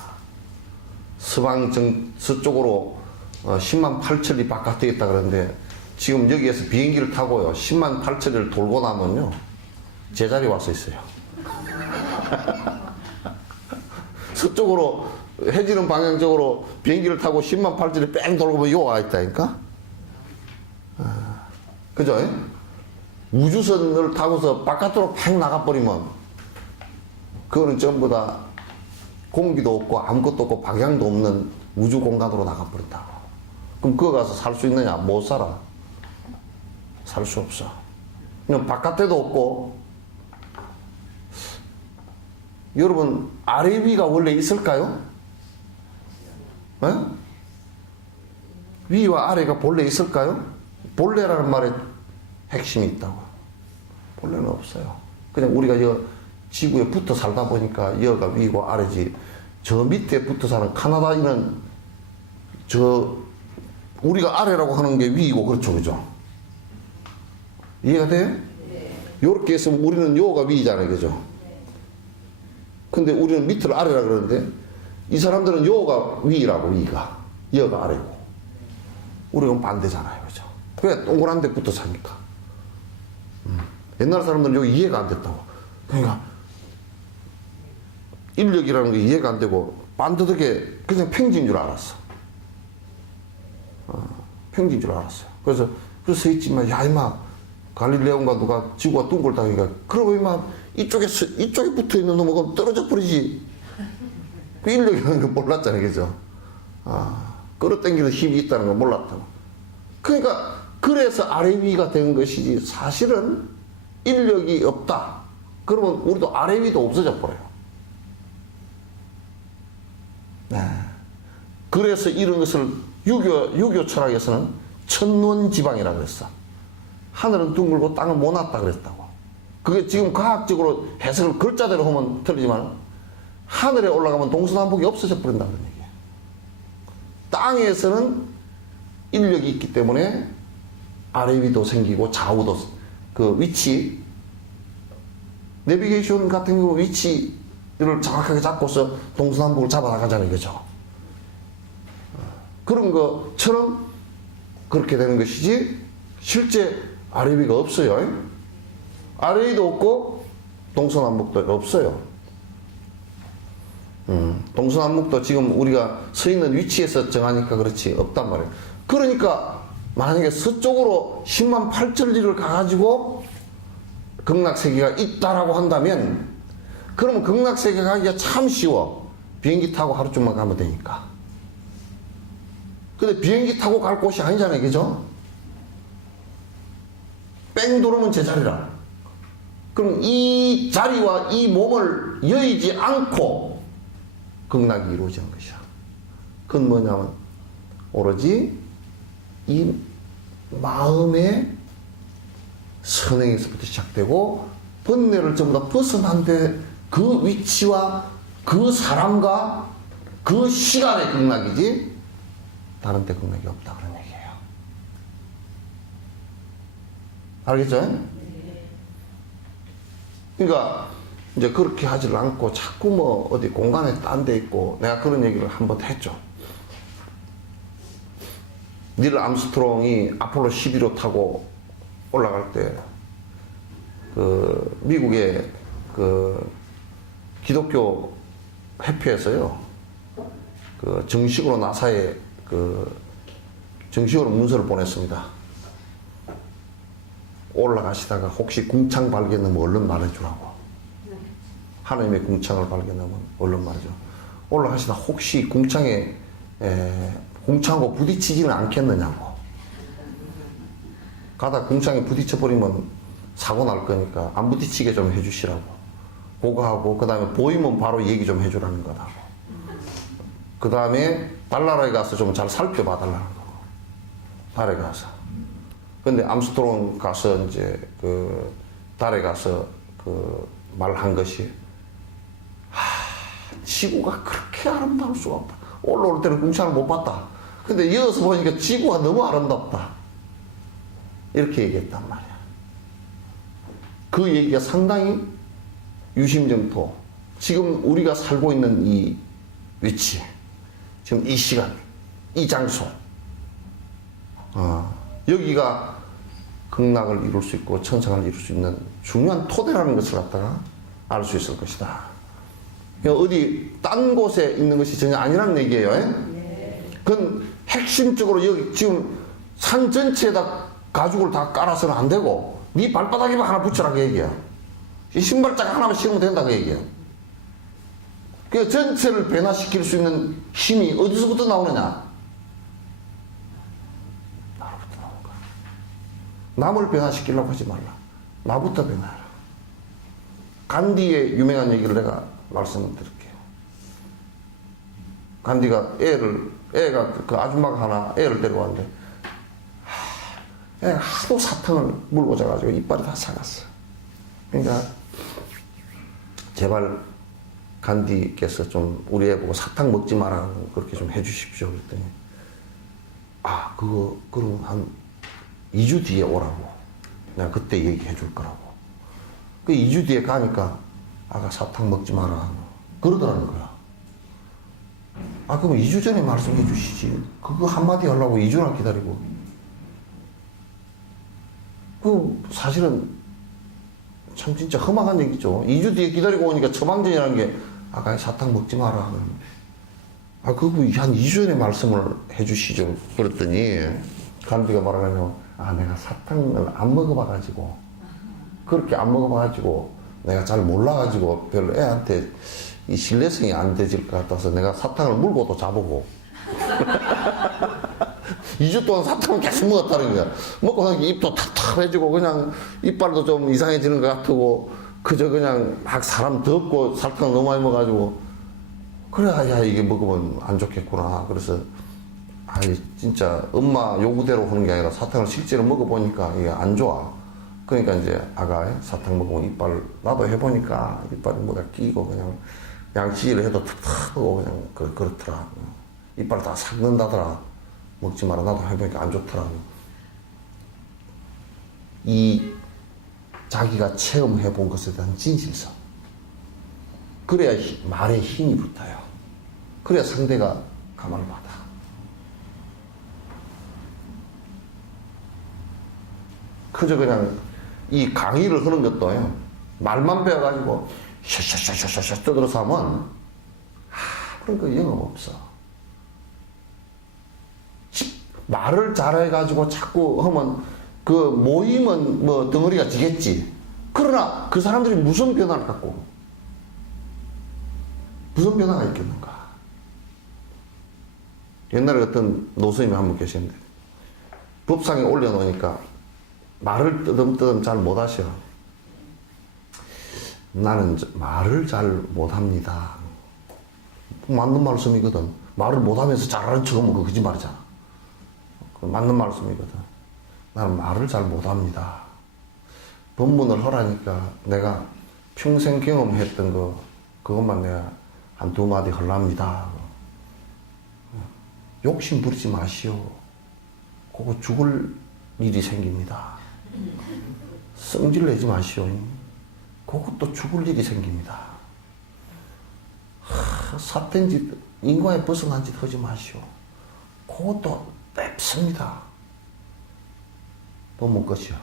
서쪽으로 10만 8천리 바깥에 있다 그러는데 지금 여기에서 비행기를 타고요 10만 8천리를 돌고 나면요 제자리에 와서 있어요. 서쪽으로 해지는 방향적으로 비행기를 타고 10만 8천리 뺑 돌고 보면 요 와 있다니까. 그죠? 우주선을 타고서 바깥으로 팍 나가버리면 그거는 전부 다 공기도 없고 아무것도 없고 방향도 없는 우주 공간으로 나가버린다고. 그럼 그거 가서 살 수 있느냐? 못 살아. 살 수 없어. 그냥 바깥에도 없고. 여러분 아래 위가 원래 있을까요? 에? 위와 아래가 본래 있을까요? 본래라는 말에 핵심이 있다고. 본래는 없어요. 그냥 우리가 지구에 붙어 살다 보니까 여가 위고 아래지. 저 밑에 붙어 사는 카나다인은 우리가 아래라고 하는 게 위이고 그렇죠, 그죠? 이해가 돼요? 네. 요렇게 했으면 우리는 요가 위잖아요, 그죠? 근데 우리는 밑을 아래라 그러는데 이 사람들은 요가 위라고, 위가. 여가 아래고. 우리는 반대잖아요. 그죠? 왜 동그란 데 붙어 사니까. 옛날 사람들은 여기 이해가 안 됐다고. 그러니까, 인력이라는 게 이해가 안 되고, 반듯하게 그냥 평지인 줄 알았어. 평지인 줄 알았어요. 그래서 서 있지만, 야, 이마, 갈릴레온가 누가 지구가 둥글다니까, 그러고 이마, 이쪽에 붙어 있는 놈은 떨어져 버리지. 그 인력이라는 거 몰랐잖아요. 그죠? 끌어당기는 힘이 있다는 거 몰랐다고. 그러니까, 그래서 아래 위가 된 것이지, 사실은 인력이 없다. 그러면 우리도 아래 위도 없어져 버려요. 네. 그래서 이런 것을 유교 철학에서는 천문지방이라고 했어. 하늘은 둥글고 땅은 모났다 그랬다고. 그게 지금 과학적으로 해석을 글자대로 하면 틀리지만 하늘에 올라가면 동서남북이 없어져 버린다는 얘기예요. 땅에서는 인력이 있기 때문에 아래 위도 생기고 좌우도 그 위치 내비게이션 같은 경우 위치를 정확하게 잡고서 동서남북을 잡아나가잖아요. 그죠? 그런 것처럼 그렇게 되는 것이지 실제 아래 위가 없어요. 아래 위도 없고 동서남북도 없어요. 동서남북도 지금 우리가 서 있는 위치에서 정하니까 그렇지 없단 말이에요. 그러니까 만약에 서쪽으로 10만 8천 리를 가가지고 극락세계가 있다라고 한다면 그러면 극락세계 가기가 참 쉬워. 비행기 타고 하루 종만 가면 되니까. 근데 비행기 타고 갈 곳이 아니잖아요. 그죠? 뺑 돌으면 제자리라. 그럼 이 자리와 이 몸을 여의지 않고 극락이 이루어지는 것이야. 그건 뭐냐면 오로지 이 마음의 선행에서부터 시작되고 번뇌를 전부 다 벗어난데 그 위치와 그 사람과 그 시간의 극락이지 다른 데 극락이 없다 그런 얘기예요. 알겠죠? 그러니까 이제 그렇게 하지를 않고 자꾸 뭐 어디 공간에 딴 데 있고 내가 그런 얘기를 한번 했죠. 닐 암스트롱이 아폴로 11호 타고 올라갈 때 그 미국의 그 기독교 협회에서요 그 정식으로 나사에 그 정식으로 문서를 보냈습니다. 올라가시다가 혹시 궁창 발견하면 얼른 말해주라고. 하나님의 궁창을 발견하면 얼른 말해줘. 올라가시다 혹시 궁창에 궁창하고 부딪히지는 않겠느냐고. 가다 궁창에 부딪혀버리면 사고 날 거니까 안 부딪히게 좀 해주시라고. 그거 하고 그 다음에 보이면 바로 얘기 좀 해주라는 거다고. 그 다음에 달나라에 가서 좀 잘 살펴봐 달라는 거고. 달에 가서. 근데 암스트롱 가서 이제 그 달에 가서 그 말한 것이 지구가 그렇게 아름다울 수가 없다. 올라올 때는 궁창을 못 봤다. 근데 이어서 보니까 지구가 너무 아름답다. 이렇게 얘기했단 말이야. 그 얘기가 상당히 유심정토. 지금 우리가 살고 있는 이 위치, 지금 이 시간, 이 장소, 여기가 극락을 이룰 수 있고 천상을 이룰 수 있는 중요한 토대라는 것을 갖다가 알 수 있을 것이다. 어디 딴 곳에 있는 것이 전혀 아니라는 얘기예요. 그건 핵심적으로 여기 지금 산 전체에다 가죽을 다 깔아서는 안 되고 네 발바닥에만 하나 붙여라 그 얘기야. 이 신발장 하나만 신으면 된다 그 얘기야. 그 전체를 변화시킬 수 있는 힘이 어디서부터 나오느냐? 나로부터 나오는 거야. 남을 변화시키려고 하지 말라. 나부터 변화해라. 간디의 유명한 얘기를 내가 말씀드릴게요. 간디가 애가 그 아줌마가 하나 애를 데려왔는데 애가 하도 사탕을 물고 자가지고 이빨이 다 삭았어. 그러니까 제발 간디께서 좀 우리 애 보고 사탕 먹지 마라 그렇게 좀 해주십시오. 그랬더니 그거 그럼 한 2주 뒤에 오라고. 내가 그때 얘기해 줄 거라고. 그 2주 뒤에 가니까 아가 사탕 먹지 마라 그러더라는 거야. 아, 그럼 2주 전에 말씀해 주시지. 그거 한마디 하려고 2주나 기다리고. 그, 사실은 참 진짜 험악한 얘기죠. 2주 뒤에 기다리고 오니까 처방전이라는 게, 아가 사탕 먹지 마라. 아, 그거 한 2주 전에 말씀을 해 주시죠. 그랬더니, 간비가 말하면, 아, 내가 사탕을 안 먹어봐가지고, 그렇게 안 먹어봐가지고, 내가 잘 몰라가지고, 별로 애한테 이 신뢰성이 안 되질 것 같아서 내가 사탕을 물고도 자보고. 2주 동안 사탕을 계속 먹었다는 거야. 먹고 나니까 입도 탁탁해지고, 그냥 이빨도 좀 이상해지는 것 같고, 그저 그냥 막 사람 덥고 사탕 너무 많이 먹어가지고, 그래, 야, 이게 먹으면 안 좋겠구나. 그래서, 아이, 진짜 엄마 요구대로 하는 게 아니라 사탕을 실제로 먹어보니까 이게 안 좋아. 그러니까 이제 아가 사탕 먹으면 이빨, 나도 해보니까 이빨이 뭐가 끼고 그냥 양치질을 해도 탁탁하고 그냥 그렇더라. 이빨 다 삭는다더라. 먹지 마라. 나도 해보니까 안 좋더라. 이 자기가 체험해 본 것에 대한 진실성. 그래야 말에 힘이 붙어요. 그래야 상대가 가만을 받아. 그저 그냥 이 강의를 하는 것도요, 말만 배워가지고 샤샤샤샤샤 떠들어서 하면 그런 거 영업 없어. 말을 잘해가지고 자꾸 하면 그 모임은 뭐 덩어리가 지겠지. 그러나 그 사람들이 무슨 변화를 갖고 무슨 변화가 있겠는가. 옛날에 어떤 노스님이 한 분 계셨는데 법상에 올려놓으니까 말을 뜨듬뜨듬 잘 못하셔. 나는 말을 잘 못합니다. 맞는 말씀이거든. 말을 못하면서 잘하는 척하면 그 거짓말이잖아. 맞는 말씀이거든. 나는 말을 잘 못합니다. 법문을 하라니까 내가 평생 경험했던 거, 그것만 내가 한 두 마디 하랍니다. 욕심 부리지 마시오. 그거 죽을 일이 생깁니다. 성질 내지 마시오. 그것도 죽을 일이 생깁니다. 삿된 짓, 인과에 벗어난 짓 하지 마시오. 그것도 맵습니다. 법문 끝이야.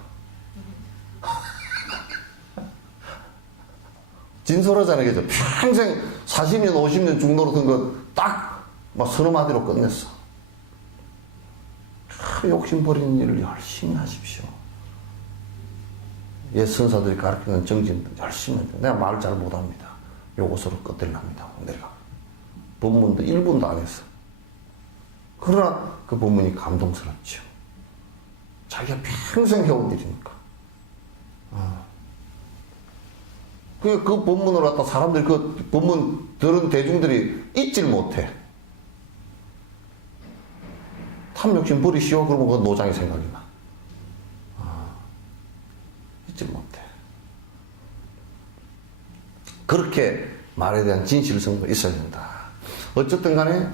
진솔하잖아요. 그죠? 평생 40년, 50년 중노릇 한 거 딱 막 서너 마디로 끝냈어. 욕심 버리는 일을 열심히 하십시오. 옛 선사들이 가르치는 정진 열심히 해요. 내가 말을 잘 못합니다. 요것으로 끝낼랍니다. 내가 법문도 1분도 안 했어. 그러나 그 법문이 감동스럽죠. 자기가 평생 해온 일이니까. 그 법문을 갖다 사람들이 그 법문 들은 대중들이 잊질 못해. 탐욕심 버리시오. 그러면 그 노장이 생각이 나. 잊질 못해. 그렇게 말에 대한 진실성도 있어야 된다. 어쨌든 간에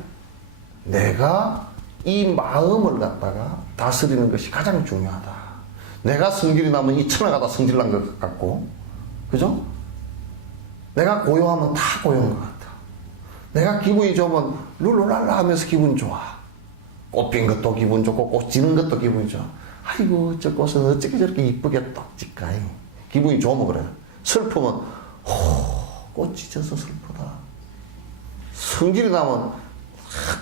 내가 이 마음을 갖다가 다스리는 것이 가장 중요하다. 내가 성질이 나면 이 천하가 다 성질 난 것 같고, 그죠? 내가 고요하면 다 고요한 것 같아. 내가 기분이 좋으면 룰루랄라 하면서 기분 좋아. 꽃 핀 것도 기분 좋고 꽃 지는 것도 기분이 좋아. 아이고 저 꽃은 어떻게 저렇게 이쁘게 떡질까. 기분이 좋으면 그래. 슬프면 꽃이 져서 슬프다. 성질이 나면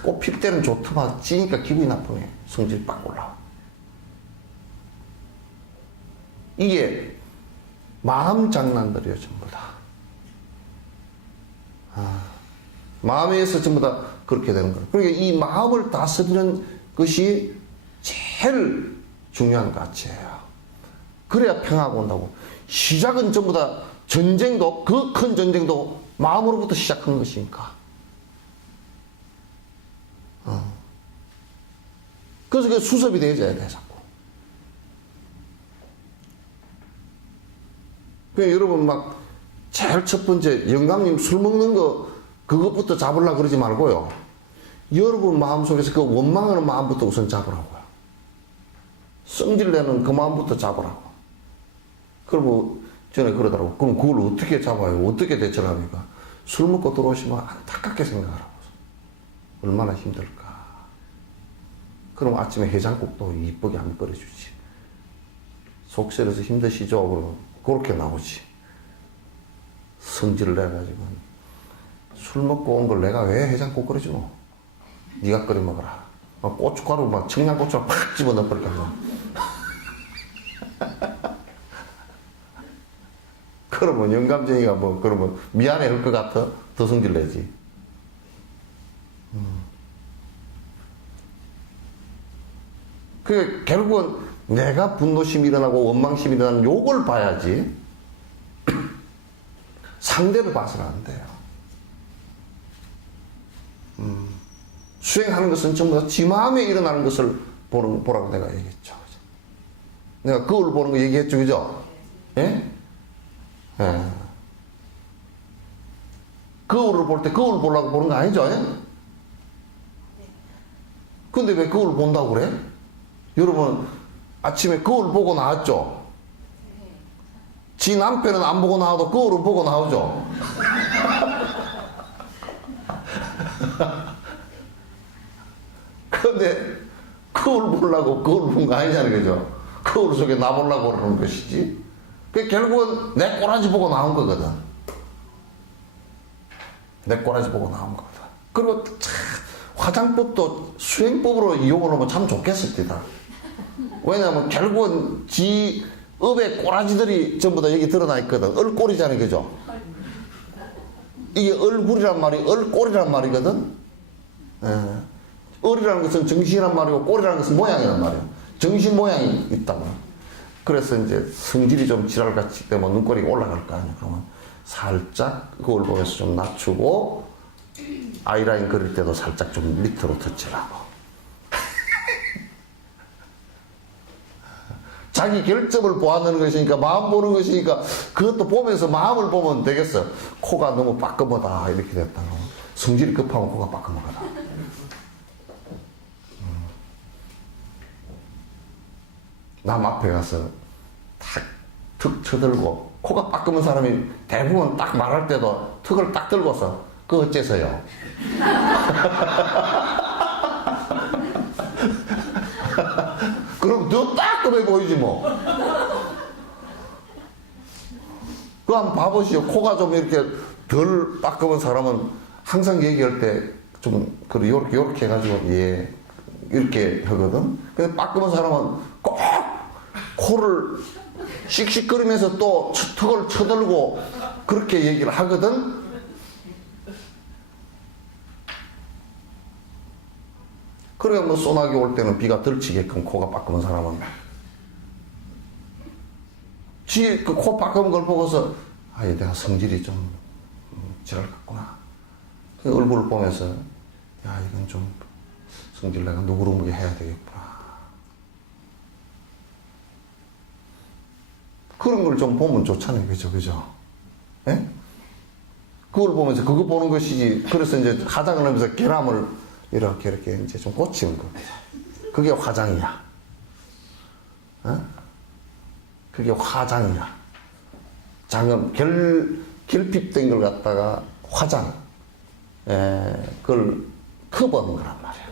꽃 필 때는 좋더만 지니까 기분이 나쁘네. 성질이 빡 올라와. 이게 마음 장난들이에요. 전부 다. 마음에 의해서 전부 다 그렇게 되는 거예요. 그러니까 이 마음을 다스리는 것이 제일 중요한 가치예요. 그래야 평화가 온다고. 시작은 전부 다 전쟁도, 그 큰 전쟁도 마음으로부터 시작하는 것이니까. 그래서 그게 수습이 되어져야 돼, 자꾸. 그러니까 여러분 막 제일 첫 번째 영감님 술 먹는 거 그것부터 잡으려고 그러지 말고요. 여러분 마음속에서 그 원망하는 마음부터 우선 잡으라고요. 성질내는 그 마음부터 잡으라고. 그리고 전에 그러더라고. 그럼 그걸 어떻게 잡아요? 어떻게 대처를 합니까? 술 먹고 들어오시면 안타깝게 생각하라고. 얼마나 힘들까. 그럼 아침에 해장국도 이쁘게 한번 끓여주지. 속세려서 힘드시죠? 그러면 그렇게 나오지. 성질을 내가지고 술 먹고 온 걸 내가 왜 해장국 끓여주노? 네가 끓여 먹어라. 고춧가루 막 청양고추를 팍 집어넣어 버릴까. 그러면 영감쟁이가 뭐 그러면 미안해 할 것 같아? 더 성질 내지. 그 결국은 내가 분노심이 일어나고 원망심이 일어나는 요걸 봐야지 상대를 봐서는 안 돼요. 수행하는 것은 전부 다 지 마음에 일어나는 것을 보라고 내가 얘기했죠. 내가 거울 보는 거 얘기했죠, 그죠? 예? 예. 거울을 볼 때 거울 보려고 보는 거 아니죠? 예? 근데 왜 거울 본다고 그래? 여러분, 아침에 거울 보고 나왔죠? 지 남편은 안 보고 나와도 거울을 보고 나오죠? 근데 거울 보려고 거울 본 거 아니잖아요, 그죠? 거울 속에 나 보려고 그러는 것이지. 그 결국은 내 꼬라지 보고 나온 거거든. 내 꼬라지 보고 나온 거거든. 그리고 참 화장법도 수행법으로 이용을 하면 참 좋겠을 때다. 왜냐하면 결국은 지 업의 꼬라지들이 전부 다 여기 드러나 있거든. 얼꼴이잖아요, 그죠? 이게 얼굴이란 말이 얼꼴이란 말이거든. 예. 얼이라는 것은 정신이란 말이고 꼴이라는 것은 모양이란 말이에요. 정신 모양이 있다고. 그래서 이제 성질이 좀 지랄같이 되면 눈꼬리가 올라갈 거 아니에요. 그러면 살짝 거울 보면서 좀 낮추고 아이라인 그릴 때도 살짝 좀 밑으로 터치라고. 자기 결점을 보아내는 것이니까 마음 보는 것이니까 그것도 보면서 마음을 보면 되겠어. 코가 너무 빠끔하다 이렇게 됐다고. 성질이 급하면 코가 빠끔하다. 남 앞에 가서 툭 쳐들고 코가 빠끔한 사람이 대부분 딱 말할 때도 턱을 딱 들고서 그거 어째서요? 그럼 더 따끔해 보이지 뭐. 그거 한번 봐보시오. 코가 좀 이렇게 덜 빠끔한 사람은 항상 얘기할 때 좀 요렇게 해가지고 예 이렇게 하거든. 근데 빠끔한 사람은 꼭 코를 씩씩거리면서 또 턱을 쳐들고 그렇게 얘기를 하거든. 그래 뭐 소나기 올 때는 비가 덜 치게끔 코가 빠끔한 사람은 지 그 코 빠끔한 걸 보고서 아 내가 성질이 좀 지랄 같구나. 그 얼굴을 보면서 야 이건 좀 성질 내가 누구르무게 해야 되겠구나. 그런 걸 좀 보면 좋잖아요. 그죠? 예? 그걸 보면서 그거 보는 것이지. 그래서 이제 화장을 하면서 결함을 이렇게 이제 좀 고치는 겁니다. 그게 화장이야. 어? 그게 화장이야. 장은 결핍된 걸 갖다가 화장. 그걸 커버하는 거란 말이야.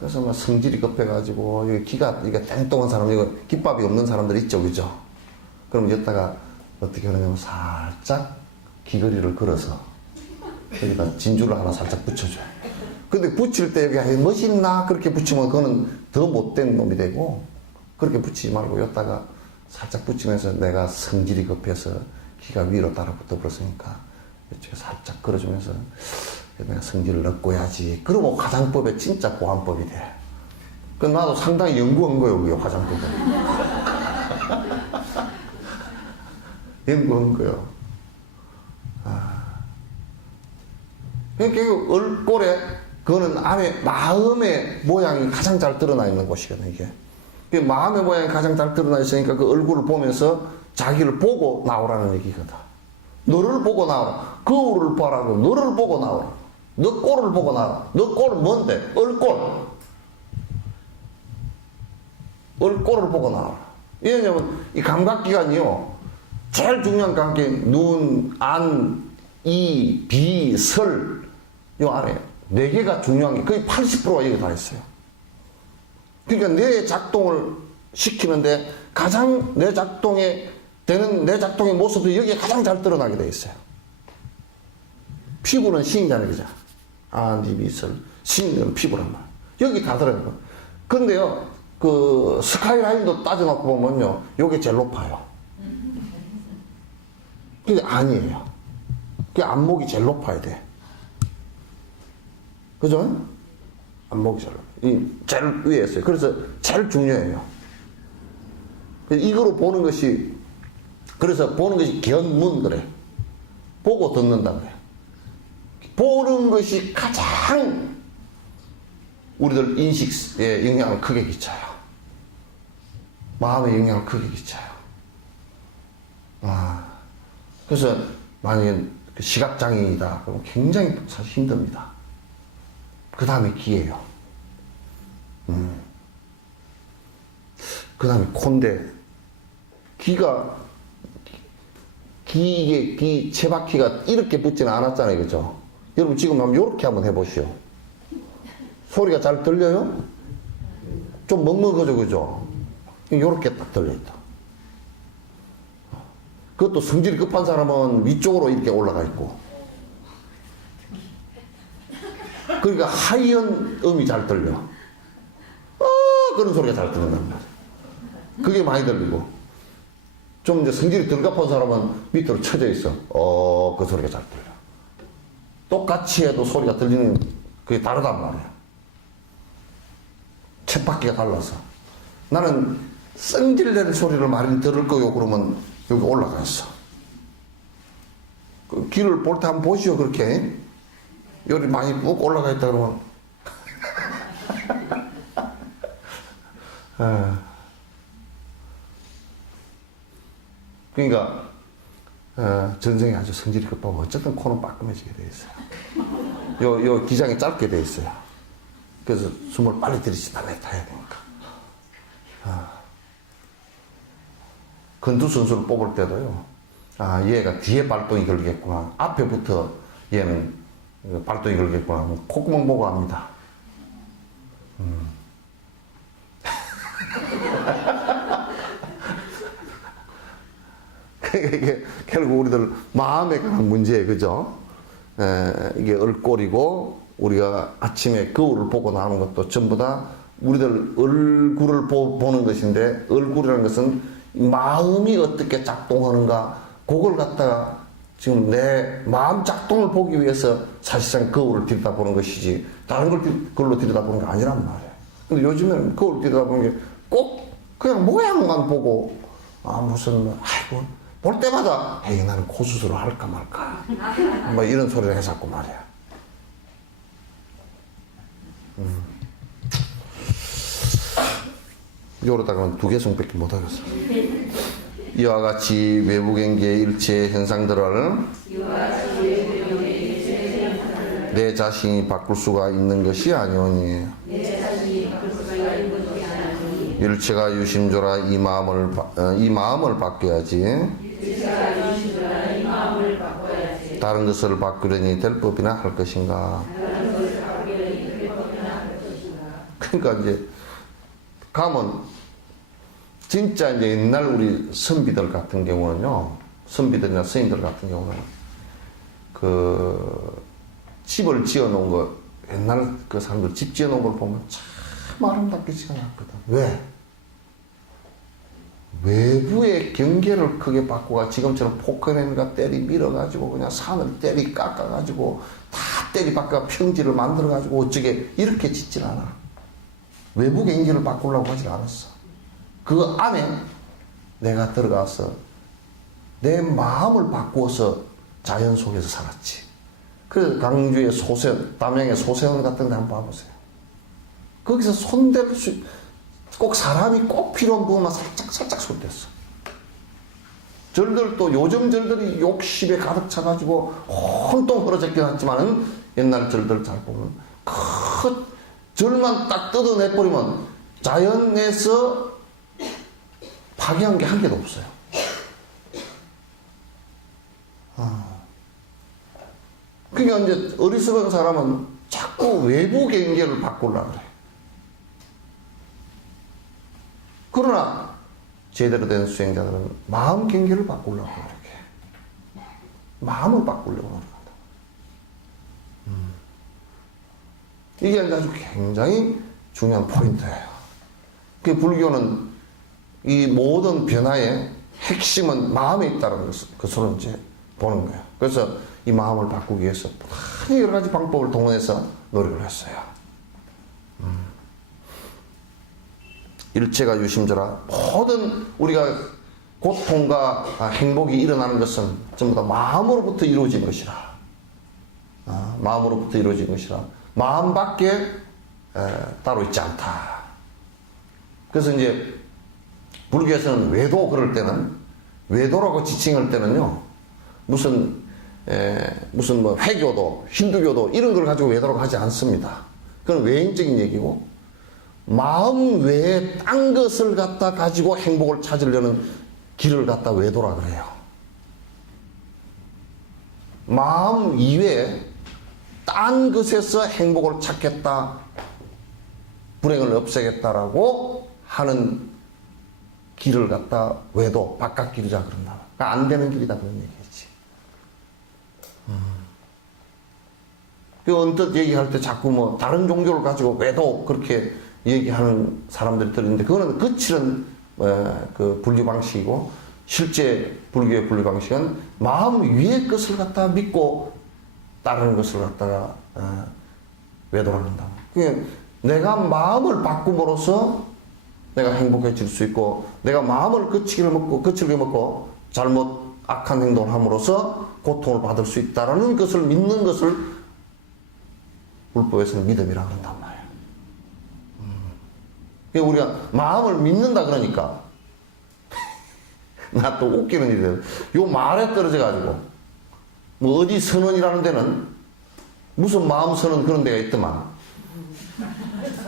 그래서 막 성질이 급해가지고, 이게 땡뚱한 사람, 이거 깃밥이 없는 사람들 있죠, 그죠? 그럼 여기다가 어떻게 하느냐면 살짝 귀걸이를 걸어서 여기다 진주를 하나 살짝 붙여줘요. 근데 붙일 때 여기 멋있나? 그렇게 붙이면 그거는 더 못된 놈이 되고, 그렇게 붙이지 말고 여기다가 살짝 붙이면서 내가 성질이 급해서 귀가 위로 따라붙어 버렸으니까 이쪽에 살짝 걸어주면서 내가 성질을 넣고야지. 그러면 화장법에 진짜 고안법이 돼. 그 나도 상당히 연구한 거예요, 그게 화장법에. 연구한 거예요. 그러니까 얼꼴에 그거는 안에 마음의 모양이 가장 잘 드러나 있는 곳이거든, 이게. 그 마음의 모양이 가장 잘 드러나 있으니까 그 얼굴을 보면서 자기를 보고 나오라는 얘기거든. 너를 보고 나오라. 거울을 보라고. 너를 보고 나오라. 너 꼴을 보고 나오라. 너 꼴은 뭔데? 얼꼴. 얼꼴을 보고 나오라. 왜냐면 이 감각기관이요. 제일 중요한 감각이 눈, 안, 이, 비, 설. 요 안에 네 개가 중요한 게 거의 80%가 여기 다 있어요. 그러니까 뇌 작동을 시키는데 가장 뇌 작동에 되는 뇌 작동의 모습이 여기에 가장 잘 드러나게 돼 있어요. 피부는 신이잖아요, 그죠? 안, 입, 이슬, 신은 피부란 말. 여기 다 들어요. 근데요, 그 스카이라인도 따져놓고 보면요, 요게 제일 높아요. 근데 아니에요. 그 안목이 제일 높아야 돼. 그죠? 안목이 제일 위에 있어요. 그래서 제일 중요해요. 이거로 보는 것이, 그래서 보는 것이 견문 그래. 보고 듣는다 그래. 보는 것이 가장 우리들 인식에 영향을 크게 끼쳐요. 마음에 영향을 크게 끼쳐요. 그래서 만약에 시각장애인이다 그러면 굉장히 사실 힘듭니다. 그 다음에 귀예요. 그 다음에 콘데, 이게 채바퀴가 이렇게 붙지는 않았잖아요, 그죠? 여러분 지금 한번 요렇게 한번 해보시오. 소리가 잘 들려요? 좀 먹먹어져, 그죠? 요렇게 딱 들려있다. 그것도 성질이 급한 사람은 위쪽으로 이렇게 올라가 있고. 그러니까 하이언 음이 잘 들려. 그런 소리가 잘 들린단 말이야. 그게 많이 들리고. 좀 이제 성질이 덜 급한 사람은 밑으로 쳐져 있어. 그 소리가 잘 들려. 똑같이 해도 소리가 들리는 그게 다르단 말이야. 쳇바퀴가 달라서. 나는 성질내는 소리를 많이 들을 거요 그러면 여기 올라가 있어. 그 길을 볼 때 한번 보시오, 그렇게. 여기 많이 쭉 올라가 있다 그러면. 그러니까, 전생에 아주 성질이 급하고 어쨌든 코는 빠끔해지게 돼 있어요. 요 기장이 짧게 돼 있어요. 그래서 숨을 빨리 들이쉬다 뱉어야 되니까. 건투선수를 뽑을 때도요, 얘가 뒤에 발동이 걸리겠구나. 앞에부터 얘는 발동이 걸리겠구나. 콧구멍 보고 합니다. 이게 결국 우리들 마음에 관한 문제예요, 그죠? 이게 얼꼴이고, 우리가 아침에 거울을 보고 나오는 것도 전부 다 우리들 얼굴을 보는 것인데, 얼굴이라는 것은 마음이 어떻게 작동하는가, 그걸 갖다가 지금 내 마음 작동을 보기 위해서 사실상 거울을 들여다보는 것이지, 다른 걸로 들여다보는 게 아니란 말이에요. 근데 요즘에는 거울 들여다보는 게 꼭 그냥 모양만 보고, 아이고, 볼 때마다, 에이, 나는 코 수술을 할까 말까. 뭐 이런 소리를 해서 말이야. 이러다가는 두 개성밖에 못하겠어. 이와 같이 외부경계의 일체 현상들을 내 자신이 바꿀 수가 있는 것이 아니오니 일체가 유심조라 이 마음을 바뀌어야지. 다른 것을 바꾸려니 될 법이나 할 것인가. 그러니까 이제 가면 진짜 이제 옛날 우리 선비들 같은 경우는요, 선비들이나 스님들 같은 경우는 그 집을 지어 놓은 거, 옛날 그 사람들 집 지어 놓은 걸 보면 참 아름답게 지어 놨거든. 왜? 외부의 경계를 크게 바꾸가 지금처럼 포크레인과 때리 밀어가지고 그냥 산을 때리 깎아가지고 다 때리 바꿔 평지를 만들어가지고 어쩌게 이렇게 짓질 않아. 외부 경계를 바꾸려고 하지 않았어. 그 안에 내가 들어가서 내 마음을 바꾸어서 자연 속에서 살았지. 그래서 강주의 소세원, 담양의 소세원 같은 데 한번 봐보세요. 거기서 손댈 수, 꼭 사람이 꼭 필요한 부분만 살짝 손댔어. 절들도 요즘 절들이 욕심에 가득 차가지고 혼돈 흐러졌긴 했지만은 옛날 절들 잘 보면 큰 절만 딱 뜯어내버리면 자연에서 파괴한 게 한 개도 없어요. 그러니까 이제 어리석은 사람은 자꾸 자꾸 외부 경계를 바꾸려고 그래. 그러나 제대로 된 수행자들은 마음 경계를 바꾸려고 그렇게 마음을 바꾸려고 노력한다. 이게 아주 굉장히 중요한 포인트예요. 그 불교는 이 모든 변화의 핵심은 마음에 있다는 것으로 이제 보는 거예요. 그래서 이 마음을 바꾸기 위해서 많이 여러 가지 방법을 동원해서 노력을 했어요. 일체가 유심조라. 모든 우리가 고통과 행복이 일어나는 것은 전부 다 마음으로부터 이루어진 것이라. 마음으로부터 이루어진 것이라. 마음밖에 따로 있지 않다. 그래서 이제 불교에서는 외도 그럴 때는 외도라고 지칭할 때는요 무슨 뭐 회교도 힌두교도 이런 걸 가지고 외도라고 하지 않습니다. 그건 외인적인 얘기고 마음 외에 딴 것을 갖다 가지고 행복을 찾으려는 길을 갖다 외도라 그래요. 마음 이외에 딴 것에서 행복을 찾겠다, 불행을 없애겠다라고 하는 길을 갖다 외도, 바깥 길이라 그런다. 그러니까 안 되는 길이다 그런 얘기지. 그 언뜻 얘기할 때 자꾸 뭐 다른 종교를 가지고 외도 그렇게 얘기하는 사람들이 들리는데 그거는 거칠은 그 분류 방식이고 실제 불교의 분류 방식은 마음 위의 것을 갖다 믿고 따르는 것을 갖다가 외도를 한다. 그게 내가 마음을 바꿈으로써 내가 행복해질 수 있고 내가 마음을 거칠게 먹고 잘못 악한 행동을 함으로써 고통을 받을 수 있다라는 것을 믿는 것을 불법에서는 믿음이라고 한단 말이에요. 우리가 마음을 믿는다 그러니까 나 또 웃기는 일이에요. 요 말에 떨어져 가지고 뭐 어디 선언이라는 데는 무슨 마음 선언 그런 데가 있더만.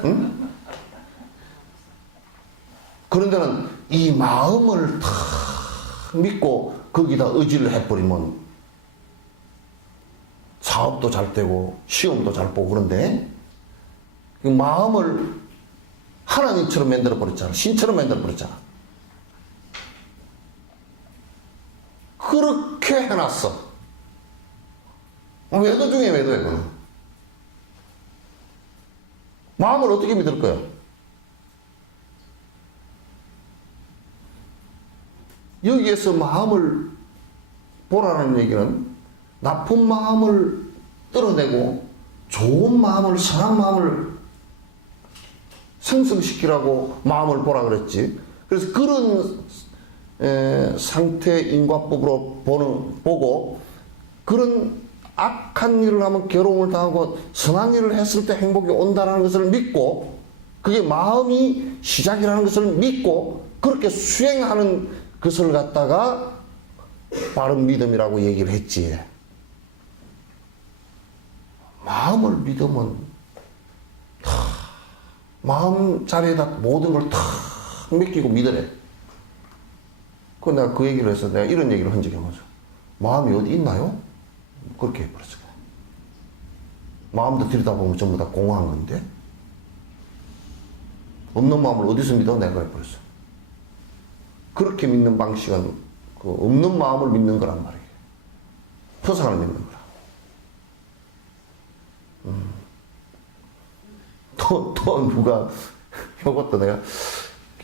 응? 그런 데는 이 마음을 탁 믿고 거기다 의지를 해버리면 사업도 잘 되고 시험도 잘 보고 그런데 그 마음을 하나님처럼 만들어 버렸잖아. 신처럼 만들어 버렸잖아. 그렇게 해놨어. 외도 중에 외도야, 그거는. 마음을 어떻게 믿을 거야? 여기에서 마음을 보라는 얘기는 나쁜 마음을 떨어내고 좋은 마음을, 선한 마음을 생성시키라고 마음을 보라 그랬지. 그래서 그런 상태 인과법으로 보고 그런 악한 일을 하면 괴로움을 당하고 선한 일을 했을 때 행복이 온다는 것을 믿고 그게 마음이 시작이라는 것을 믿고 그렇게 수행하는 것을 갖다가 바른 믿음이라고 얘기를 했지. 마음을 믿으면 마음 자리에다 모든 걸 탁 맡기고 믿으래. 그 내가 그 얘기를 해서 내가 이런 얘기를 한 적이 뭐죠? 마음이 어디 있나요? 그렇게 해버렸어. 마음도 들여다보면 전부 다 공허한 건데 없는 마음을 어디서 믿어? 내가 해버렸어. 그렇게 믿는 방식은 그 없는 마음을 믿는 거란 말이에요. 표상을 믿는 거라. 또 누가 이것도 내가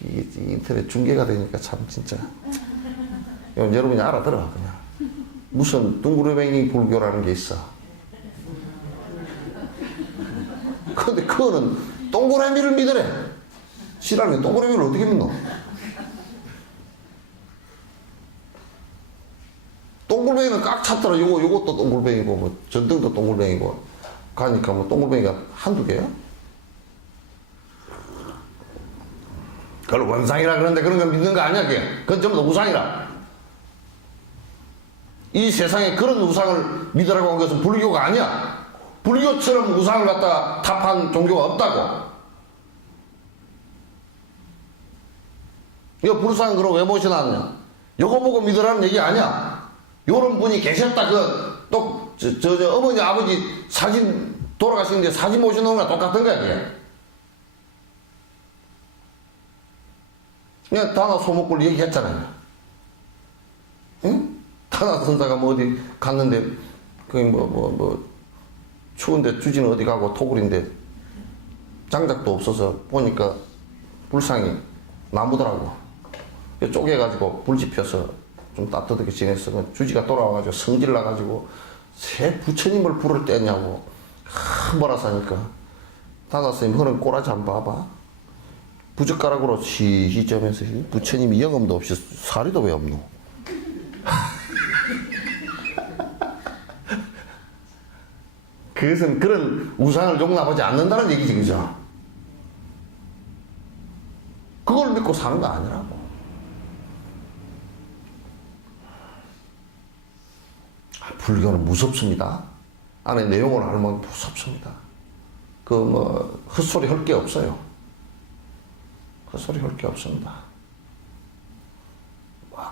인터넷 중계가 되니까 참 진짜 여러분이 알아들어 그냥. 무슨 둥그레뱅이 불교라는 게 있어. 근데 그거는 동그라미를 믿으래. 씨라는 동그라미를 어떻게 믿노? 동글뱅이는 꽉 찼더라. 요것도 동글뱅이고 뭐 전등도 동글뱅이고 가니까 뭐 동글뱅이가 한두 개야? 그걸 원상이라 그러는데 그런 거 믿는 거 아니야 그게. 그건 전부 다 우상이라. 이 세상에 그런 우상을 믿으라고 한 것은 불교가 아니야. 불교처럼 우상을 갖다가 탑한 종교가 없다고. 이거 불상 그럼 왜 모셔놨냐? 요거 보고 믿으라는 얘기 아니야. 요런 분이 계셨다. 그 또 저 어머니 아버지 사진 돌아가시는데 사진 모셔놓은 거랑 똑같은 거야, 그게. 그냥 다나 소목골 얘기했잖아요. 응? 다나 선사가 뭐 어디 갔는데, 추운데 주지는 어디 가고 토굴인데 장작도 없어서 보니까 불상이 나무더라고. 쪼개가지고 불 지펴서 좀 따뜻하게 지냈어. 주지가 돌아와가지고 성질 나가지고 새 부처님을 부를 때냐고 뭐라 하니까 다나 스님 너는 꼬라지 한번 봐봐. 부젓가락으로 시점에서 부처님이 영험도 없이 사리도 왜 없노? 그것은 그런 우상을 용납하지 않는다는 얘기지, 그죠? 그걸 믿고 사는 거 아니라고. 불교는 무섭습니다. 안에 내용을 알면 무섭습니다. 헛소리 할 게 없어요. 헛소리 할 게 없습니다.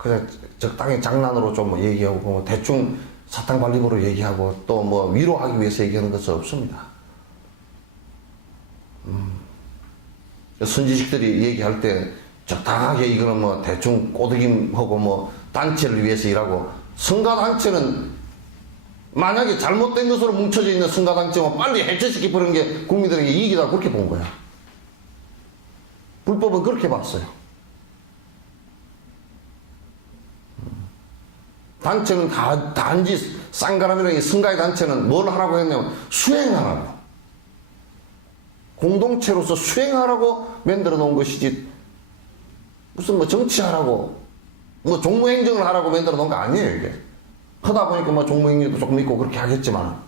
그냥 적당히 장난으로 좀 얘기하고, 대충 사탕발림으로 얘기하고, 또 위로하기 위해서 얘기하는 것은 없습니다. 선지식들이 얘기할 때 적당하게 이거는 대충 꼬드김하고 단체를 위해서 일하고, 성가단체는 만약에 잘못된 것으로 뭉쳐져 있는 성가단체만 빨리 해체시켜 버리는 게 국민들에게 이익이다, 그렇게 본 거야. 불법은 그렇게 봤어요. 단체는 단지 쌍가람이라는 이 성가의 단체는 뭘 하라고 했냐면 수행하라고, 공동체로서 수행하라고 만들어 놓은 것이지 무슨 정치하라고 종무행정을 하라고 만들어 놓은 거 아니에요. 이게 하다 보니까 종무행정도 조금 있고 그렇게 하겠지만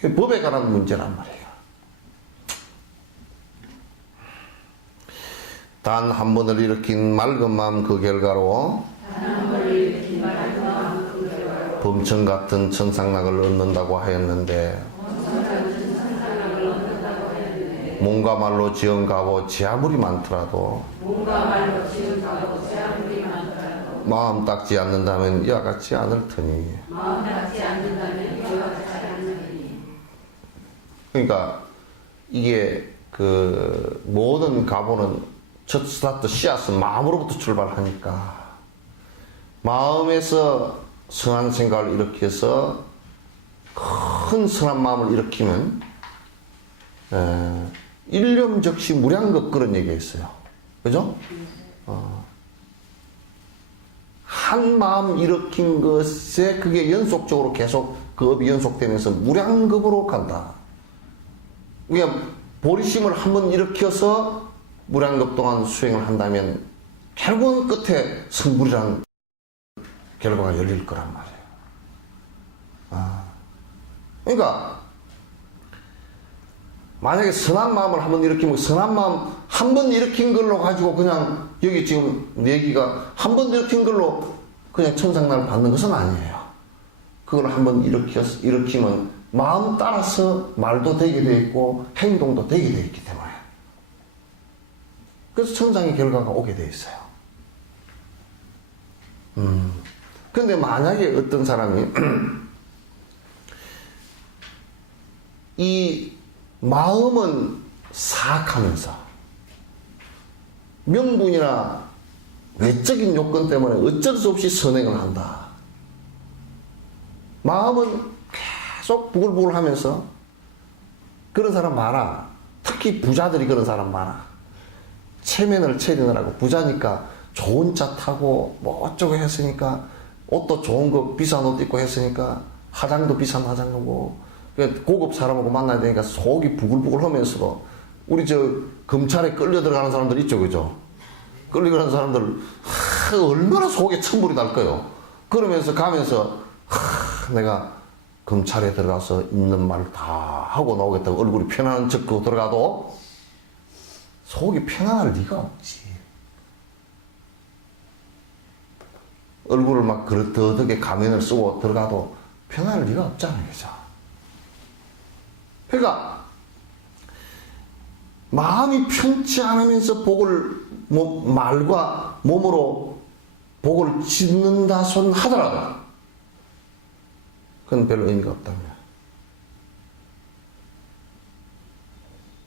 그게 법에 관한 문제란 말이에요. 단 한 번을 일으킨 맑은 마음 그 결과로 범천 같은 천상락을 얻는다고 하였는데, 몸과 말로 지은 가고 지 아무리 많더라도 마음 닦지 않는다면 이와 같지 않을 테니. 그러니까 이게 모든 가보는 첫 스타트 씨앗은 마음으로부터 출발하니까, 마음에서 선한 생각을 일으켜서 큰 선한 마음을 일으키면 일념적시 무량겁, 그런 얘기가 있어요. 그죠? 한 마음 일으킨 것에 그게 연속적으로 계속 그 업이 연속되면서 무량겁으로 간다. 그러니까 보리심을 한번 일으켜서 무량겁 동안 수행을 한다면 결국은 끝에 성불이라는 결과가 열릴 거란 말이에요. 그러니까 만약에 선한 마음을 한번 일으키면 선한 마음 한 번 일으킨 걸로 가지고 그냥 여기 지금 얘기가 한 번 일으킨 걸로 그냥 천상락을 받는 것은 아니에요. 그걸 한 번 일으키면 마음 따라서 말도 되게 돼 있고 행동도 되게 돼 있기 때문에, 그래서 천상의 결과가 오게 돼 있어요. 근데 만약에 어떤 사람이 이 마음은 사악하면서 명분이나 외적인 요건 때문에 어쩔 수 없이 선행을 한다. 마음은 계속 부글부글 하면서, 그런 사람 많아. 특히 부자들이 그런 사람 많아. 체면을 차리느라고, 부자니까 좋은 차 타고 어쩌고 했으니까, 옷도 좋은 거 비싼 옷 입고 했으니까 화장도 비싼 화장하고, 고급 사람하고 만나야 되니까 속이 부글부글 하면서도, 우리 검찰에 끌려 들어가는 사람들 있죠, 그죠? 끌려 들어가는 사람들 얼마나 속에 천불이 날까요? 그러면서 가면서 내가 검찰에 들어가서 있는 말 다 하고 나오겠다고 얼굴이 편안한 척하고 들어가도 속이 편안할 리가 없지. 얼굴을 막 더덕에 가면을 쓰고 들어가도 편안할 리가 없잖아요, 그죠? 그러니까 마음이 편치 않으면서 복을 말과 몸으로 복을 짓는다 손 하더라도 그건 별로 의미가 없답니다.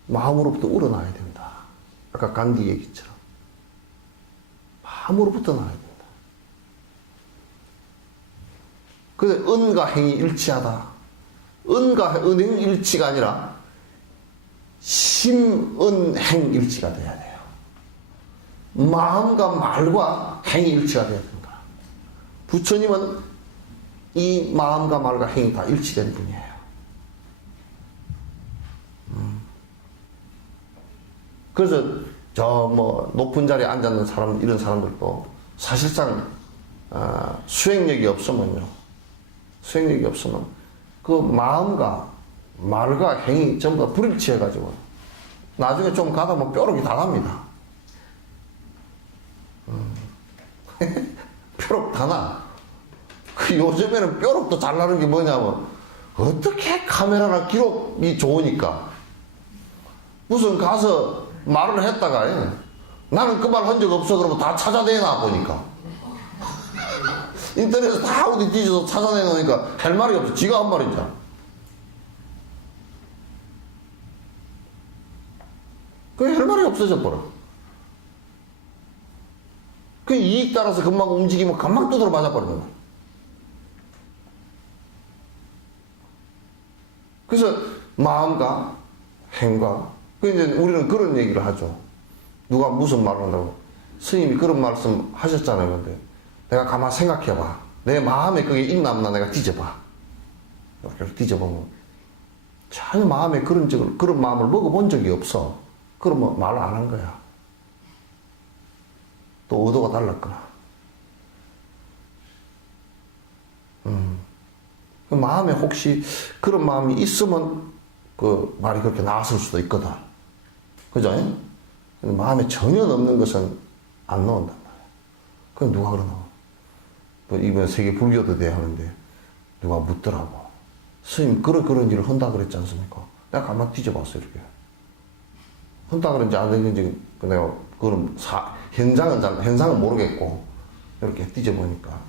마음으로부터 우러나야 된다. 아까 간디 얘기처럼 마음으로부터 나야 된다. 그래서 은과 행이 일치하다. 은과 은행 일치가 아니라 심은행 일치가 돼야 돼요. 마음과 말과 행이 일치가 돼야 된다. 부처님은 이 마음과 말과 행이 다 일치된 분이에요. 그래서 저 뭐 높은 자리에 앉아있는 사람, 이런 사람들도 사실상 수행력이 없으면 그 마음과 말과 행이 전부 다 불일치해가지고 나중에 좀 가다 보면 뾰록이 다 납니다. 뾰록 다 나. 그 요즘에는 뾰록도 잘 나는 게 뭐냐면 어떻게 카메라나 기록이 좋으니까 무슨 가서 말을 했다가 나는 그 말 한 적 없어 그러면 다 찾아내나 보니까 인터넷에서 다 어디 뒤져서 찾아내놓으니까 할 말이 없어. 지가 한 말이잖아. 그게 할 말이 없어져 버려. 그 이익 따라서 금방 움직이면 금방 두드려 맞아버리는 거야. 그래서 마음과 행과 이제 우리는 그런 얘기를 하죠. 누가 무슨 말을 한다고 스님이 그런 말씀 하셨잖아요. 근데 내가 가만 생각해봐. 내 마음에 그게 있나 없나 내가 뒤져봐. 이렇게 뒤져보면 전혀 마음에 그런 마음을 먹어본 적이 없어. 그러면 말을 안 한 거야. 또 의도가 달랐구나. 그 마음에 혹시 그런 마음이 있으면 그 말이 그렇게 나왔을 수도 있거든. 그죠? 마음에 전혀 없는 것은 안 나온단 말이야. 그럼 누가 그러나? 또 이번에 세계 불교도 대하는데 누가 묻더라고. 스님 그런 일을 한다 그랬지 않습니까? 내가 가만 뒤져봤어 이렇게. 한다 그런지 안 했는지 내가 그런 현상은 모르겠고 이렇게 뒤져보니까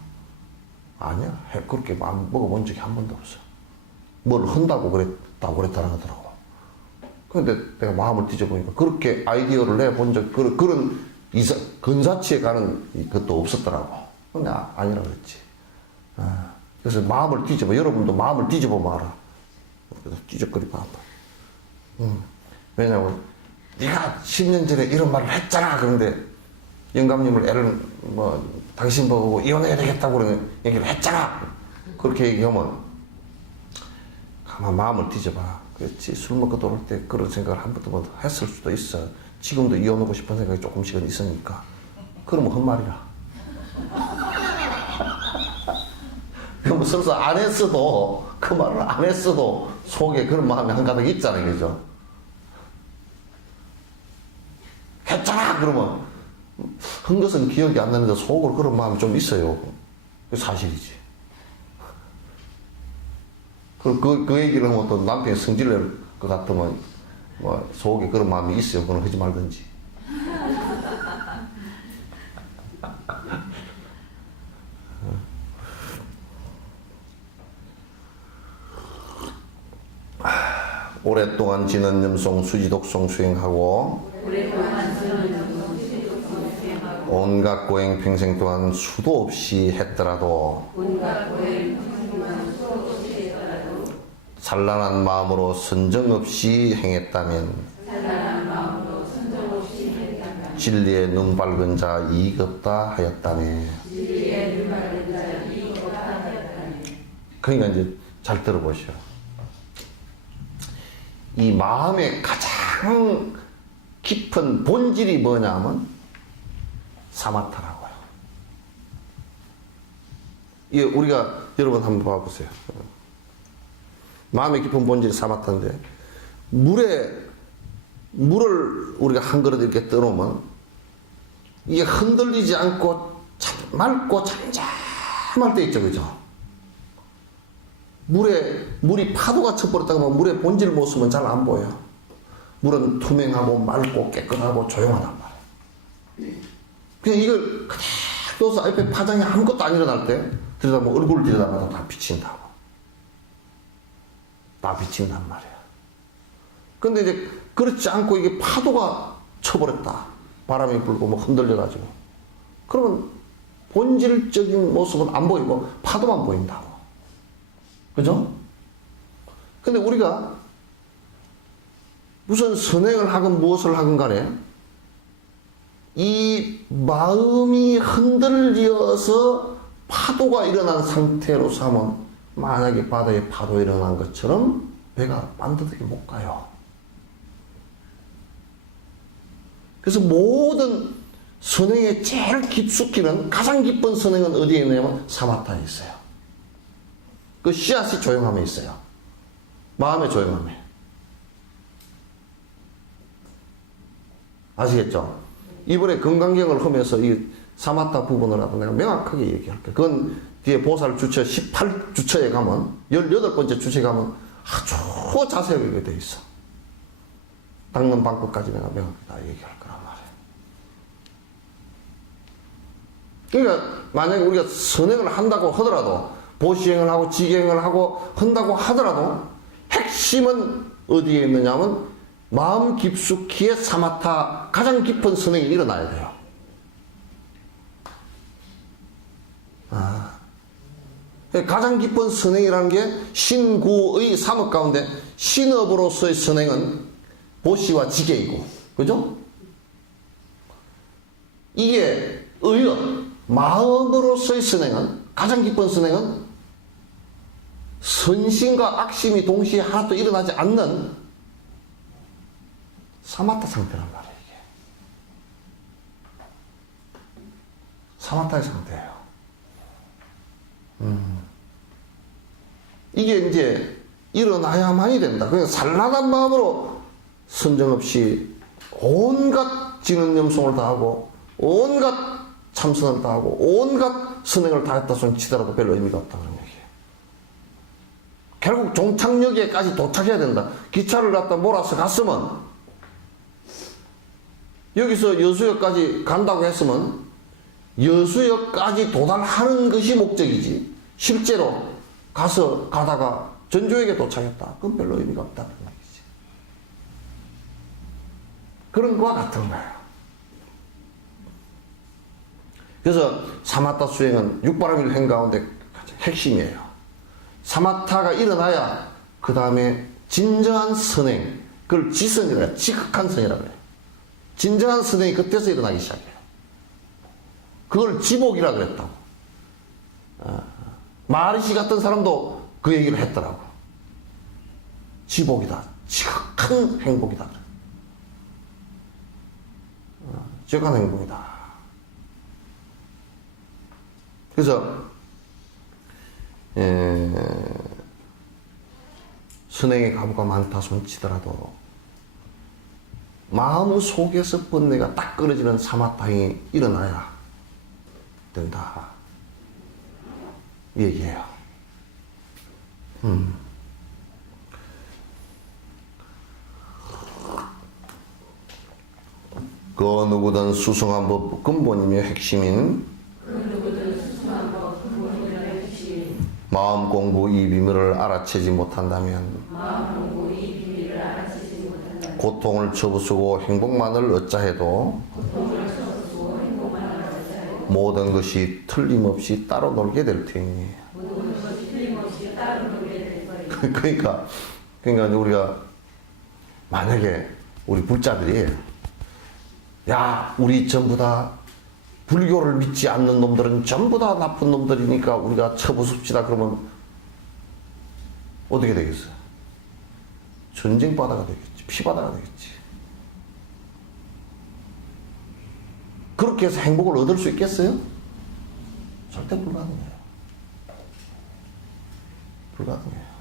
아니야. 그렇게 마음 먹어본 적이 한 번도 없어. 뭘 한다고 그랬다는 하더라고. 근데 내가 마음을 뒤져보니까 그렇게 아이디어를 내본 적, 그런 근사치에 가는 것도 없었더라고. 근데 아니라 그랬지. 그래서 마음을 뒤져봐. 여러분도 마음을 뒤져보면 알아. 그래서 뒤적거리고 한번. 왜냐면 네가 10년 전에 이런 말을 했잖아. 그런데 영감님을 당신 보고 이혼해야 되겠다고 그러는 얘기를 했잖아. 그렇게 얘기하면 가만 마음을 뒤져봐. 그렇지. 술 먹고 돌을 때 그런 생각을 한 번도 했을 수도 있어. 지금도 이혼하고 싶은 생각이 조금씩은 있으니까. 그러면 헛말이야. 그럼 설사 안 했어도, 그 말을 안 했어도 속에 그런 마음이 한가닥 있잖아요. 그죠? 했잖아! 그러면 한 것은 기억이 안 나는데 속으로 그런 마음이 좀 있어요. 그 사실이지. 그 얘기를 하면 또 남편이 성질 낼 것 같으면 속에 그런 마음이 있어요. 그건 하지 말든지. 오랫동안 지는 염송 수지독송 수행하고 온갖 고행 평생 동안 수도 없이 했더라도 산란한 마음으로 선정 없이 행했다면 진리에 눈 밝은 자 이익 없다 하였다네. 그러니까 이제 잘 들어보시오. 이 마음의 가장 깊은 본질이 뭐냐면 사마타라고요. 이게 우리가 여러분 한번 봐보세요. 마음의 깊은 본질이 사마타인데 물을 우리가 한 그릇 이렇게 떠놓으면 이게 흔들리지 않고 맑고 잠잠할 때 있죠. 그죠? 물이 파도가 쳐버렸다고 하면 물의 본질 모습은 잘 안 보여. 물은 투명하고 맑고 깨끗하고 조용하단 말이에요. 그냥 이걸 그대로 해돋아 옆에 파장이 아무것도 안 일어날 때 들여다보면 얼굴을 들여다봐도 다 비친다고. 다 비친단 말이야. 근데 이제 그렇지 않고 이게 파도가 쳐버렸다. 바람이 불고 뭐 흔들려가지고. 그러면 본질적인 모습은 안 보이고 파도만 보인다고. 그죠? 근데 우리가 무슨 선행을 하건 무엇을 하건 간에 이 마음이 흔들려서 파도가 일어난 상태로 삼으면 만약에 바다에 파도 일어난 것처럼 배가 반듯하게 못 가요. 그래서 모든 선행의 제일 깊숙이는 가장 깊은 선행은 어디에 있냐면 사마타에 있어요. 그 씨앗이 조용함에 있어요. 마음의 조용함에. 아시겠죠? 이번에 건강경을 하면서 이 사마타 부분을 하다 내가 명확하게 얘기할게요. 그건 뒤에 보살 주처 18주처에 가면 18번째 주처에 가면 아주 자세하게 돼 있어. 닦는 방법까지 내가 명확하게 다 얘기할 거란 말이에요. 그러니까 만약에 우리가 선행을 한다고 하더라도 보시행을 하고 지행을 하고 한다고 하더라도 핵심은 어디에 있느냐면 마음 깊숙이의 사마타 가장 깊은 선행이 일어나야 돼요. 가장 깊은 선행이라는 게 신구의 삼업 가운데 신업으로서의 선행은 보시와 지계이고, 그죠? 이게 의업, 마음으로서의 선행은, 가장 깊은 선행은 선심과 악심이 동시에 하나도 일어나지 않는 사마타 상태란 말이에요. 이게. 사마타의 상태예요. 이게 이제 일어나야만이 된다. 그냥 산란한 마음으로 선정 없이 온갖 진언염송을 다하고 온갖 참선을 다하고 온갖 선행을 다했다 손 치더라도 별로 의미가 없다는 얘기예요. 결국 종착역에까지 도착해야 된다. 기차를 갖다 몰아서 갔으면 여기서 여수역까지 간다고 했으면 여수역까지 도달하는 것이 목적이지 실제로 가다가 전주역에 도착했다. 그건 별로 의미가 없다는 얘기지. 그런 거와 같은 거예요. 그래서 사마타 수행은 육바라밀 행 가운데 핵심이에요. 사마타가 일어나야 그 다음에 진정한 선행, 그걸 지선이라 해요. 지극한 선이라고 해요. 진정한 선행이 그때서 일어나기 시작해요. 그걸 지복이라 그랬다고. 마르시 같은 사람도 그 얘기를 했더라고. 지복이다. 지극한 행복이다. 지극한 행복이다. 그래서 선행의 가부가 많다 손치더라도 마음 속에서 번뇌가 딱 끊어지는 사마타행이 일어나야 된다. 이 얘기예요. 그 누구든 수승한 법 근본이며 핵심인 마음 공부 이 비밀을 알아채지 못한다면 고통을 접어쓰고 행복만을 어찌해도 모든 것이 틀림없이 따로 놀게 될 테니. 그러니까 우리가 만약에 우리 불자들이 야 우리 전부 다 불교를 믿지 않는 놈들은 전부 다 나쁜 놈들이니까 우리가 처부숩시다 그러면 어떻게 되겠어요? 전쟁바다가 되겠지. 피바다가 되겠지. 그렇게 해서 행복을 얻을 수 있겠어요? 절대 불가능해요. 불가능해요.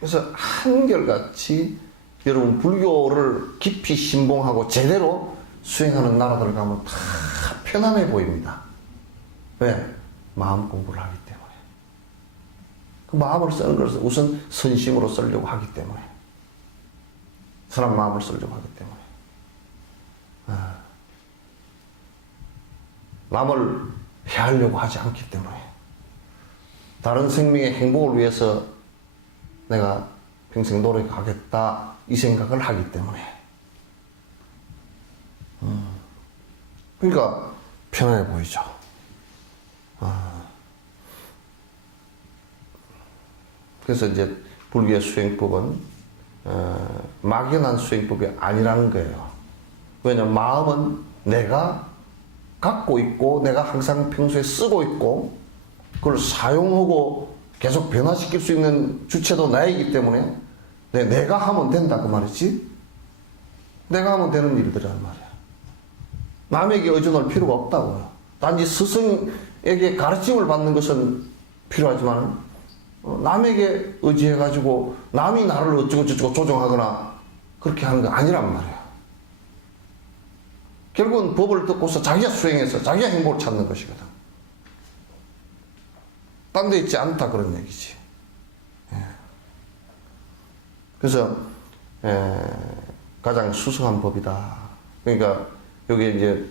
그래서 한결같이 여러분 불교를 깊이 신봉하고 제대로 수행하는 나라들 가면 다 편안해 보입니다. 왜? 마음 공부를 하기 때문에. 그 마음을 쓰는 것을 우선 선심으로 쓰려고 하기 때문에. 사람 마음을 쓰려고 하기 때문에. 남을 해하려고 하지 않기 때문에. 다른 생명의 행복을 위해서 내가 평생 노력하겠다 이 생각을 하기 때문에. 그러니까 편안해 보이죠. 그래서 이제 불교의 수행법은 막연한 수행법이 아니라는 거예요. 왜냐하면 마음은 내가 갖고 있고 내가 항상 평소에 쓰고 있고 그걸 사용하고 계속 변화시킬 수 있는 주체도 나이기 때문에 내가 하면 된다 그 말이지. 내가 하면 되는 일들이란 말이야. 남에게 의존할 필요가 없다고요. 단지 스승에게 가르침을 받는 것은 필요하지만 남에게 의지해가지고 남이 나를 어쩌고저쩌고 조정하거나 그렇게 하는 거 아니란 말이야. 결국은 법을 듣고서 자기가 수행해서 자기가 행복을 찾는 것이거든. 딴 데 있지 않다 그런 얘기지. 그래서 가장 수승한 법이다. 그러니까 여기 이제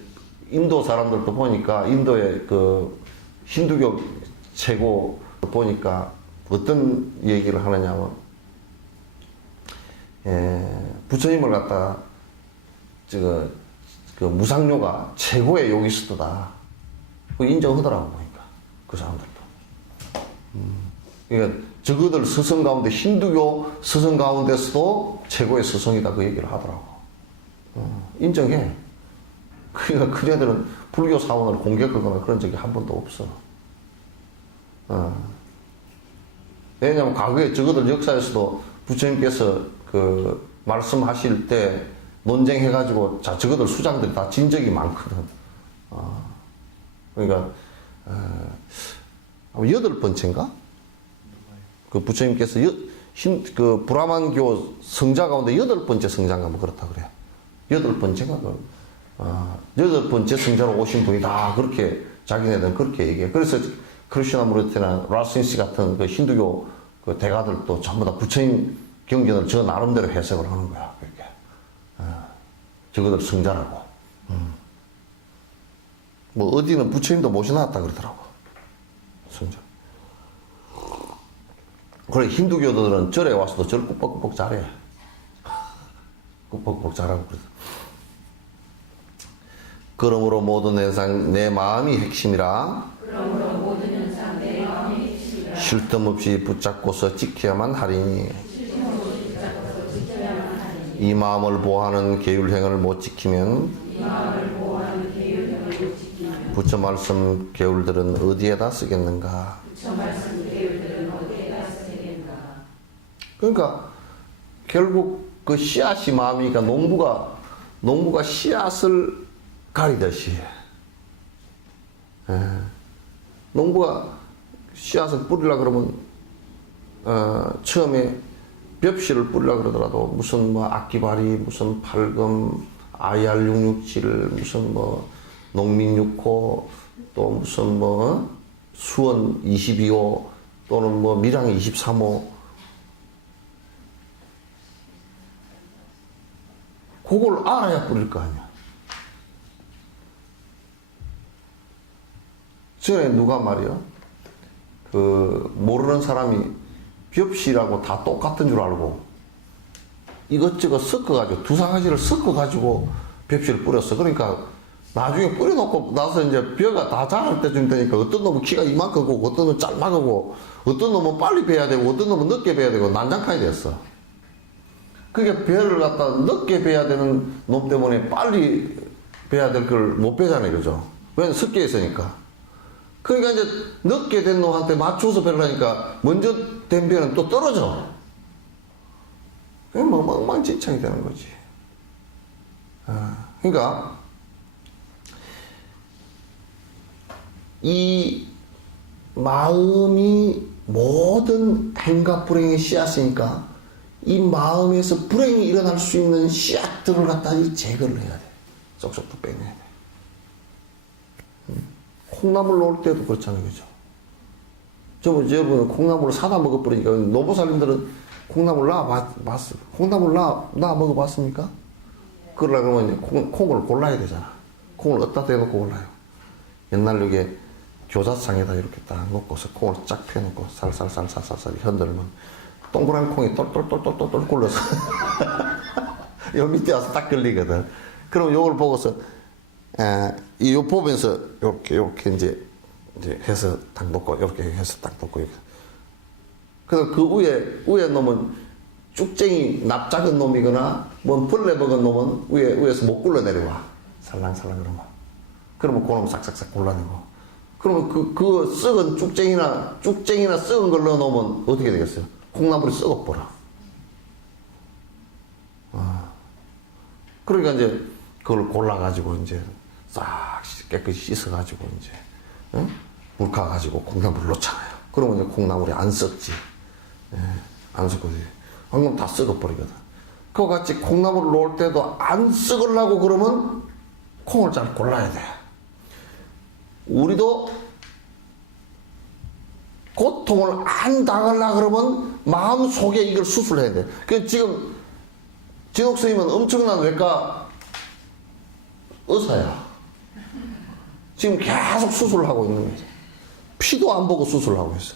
인도 사람들도 보니까 인도의 그 힌두교 최고 보니까 어떤 얘기를 하느냐면 부처님을 갖다가 그 무상료가 최고의 요기스트다. 인정하더라고 보니까 그 사람들도. 그러니까 저그들 스승 가운데 힌두교 스승 가운데서도 최고의 스승이다 그 얘기를 하더라고. 인정해. 그러니까 그네들은 불교 사원을 공격하거나 그런 적이 한 번도 없어. 왜냐하면 과거에 저거들 역사에서도 부처님께서 그 말씀하실 때 논쟁해가지고 저거들 수장들이 다 진 적이 많거든. 그러니까 8번째인가? 그 부처님께서 그 브라만교 성자 가운데 8번째 성자인가 뭐 그렇다 그래요. 8번째가 8번째 성자로 오신 분이 다 그렇게 자기네들은 그렇게 얘기해. 그래서 크리슈나무르티나 라신시 같은 그 힌두교 그 대가들도 전부 다 부처님 경전을 저 나름대로 해석을 하는 거야. 그렇게. 저거들 성자라고. 뭐 어디는 부처님도 모셔놨다 그러더라고. 성자. 그래 힌두교도들은 절에 와서도 절 꾹뻑꾹뻑 잘해. 꾹뻑꾹뻑 잘하고 그래서. 그러므로 모든 현상 내 마음이 핵심이라. 쉴 틈 없이 붙잡고서 지켜야만 하리니. 이 마음을 보호하는 계율행을 못 지키면 부처 말씀 계율들은 어디에다 쓰겠는가? 그러니까 결국 그 씨앗이 마음이니까 농부가 씨앗을 가리듯이 농부가 씨앗을 뿌리려 그러면 처음에 벽씨를 뿌리려 그러더라도 무슨 뭐 악기발이 무슨 팔금 IR667 무슨 뭐 농민 6호 또 무슨 뭐 수원 22호 또는 뭐 밀양 23호 그걸 알아야 뿌릴 거 아니야. 전에 누가 말이야 그 모르는 사람이 벽씨라고 다 똑같은 줄 알고 이것저것 섞어가지고 두사가지를 섞어가지고 벽씨를 뿌렸어. 그러니까 나중에 뿌려놓고 나서 이제 벼가 다 자랄 때쯤 되니까 어떤 놈은 키가 이만큼고 어떤 놈은 짤막하고 어떤 놈은 빨리 베야 되고 어떤 놈은 늦게 베야 되고 난장판이 됐어. 그게 벼를 갖다 늦게 베야 되는 놈 때문에 빨리 베야 될 걸 못 베잖아요. 그죠? 왜냐면 섞여 있으니까. 그러니까 이제 늦게 된 놈한테 맞춰서 베려니까 먼저 된 벼는 또 떨어져. 그게 뭐 엉망진창이 되는 거지. 그러니까 이 마음이 모든 행과 불행의 씨앗이니까 이 마음에서 불행이 일어날 수 있는 씨앗들을 갖다 제거를 해야 돼. 쏙쏙 빼내야 돼. 콩나물 놓을 때도 그렇잖아요. 그죠? 여러분 콩나물을 사다 먹어버리니까 노보살님들은 콩나물 봤어. 콩나물 나 먹어봤습니까? 그러려면 이제 콩을 골라야 되잖아. 콩을 어디다 대놓고 골라요. 옛날 여기 교자상에다 이렇게 딱 놓고서 콩을 쫙 펴놓고 살살살살살살 흔들면 동그란 콩이 똘똘똘똘똘 굴러서 요 밑에 와서 딱 걸리거든. 그럼 요걸 보고서 요 보면서 요렇게 이제 해서 딱 놓고 요렇게 해서 딱 놓고 이렇게. 그래서 그 위에 놈은 쭉쟁이 납작은 놈이거나 뭐 벌레 먹은 놈은 위에서 못 굴러 내려와. 살랑살랑 그러면 그놈 싹싹싹 골라내고. 그러면 그 썩은 쭉쟁이나 썩은 걸 넣어놓으면 어떻게 되겠어요? 콩나물이 썩어버려. 그러니까 이제 그걸 골라가지고 이제 싹 깨끗이 씻어가지고 이제 물가가지고 콩나물을 넣잖아요. 그러면 이제 콩나물이 안 썩지. 안 썩거든. 방금 다 썩어버리거든. 그와 같이 콩나물을 놓을 때도 안 썩으려고 그러면 콩을 잘 골라야 돼. 우리도 고통을 안 당하려고 그러면 마음속에 이걸 수술해야 돼. 그 지금 진옥 스님은 엄청난 외과 의사야. 지금 계속 수술을 하고 있는 거지. 피도 안 보고 수술을 하고 있어.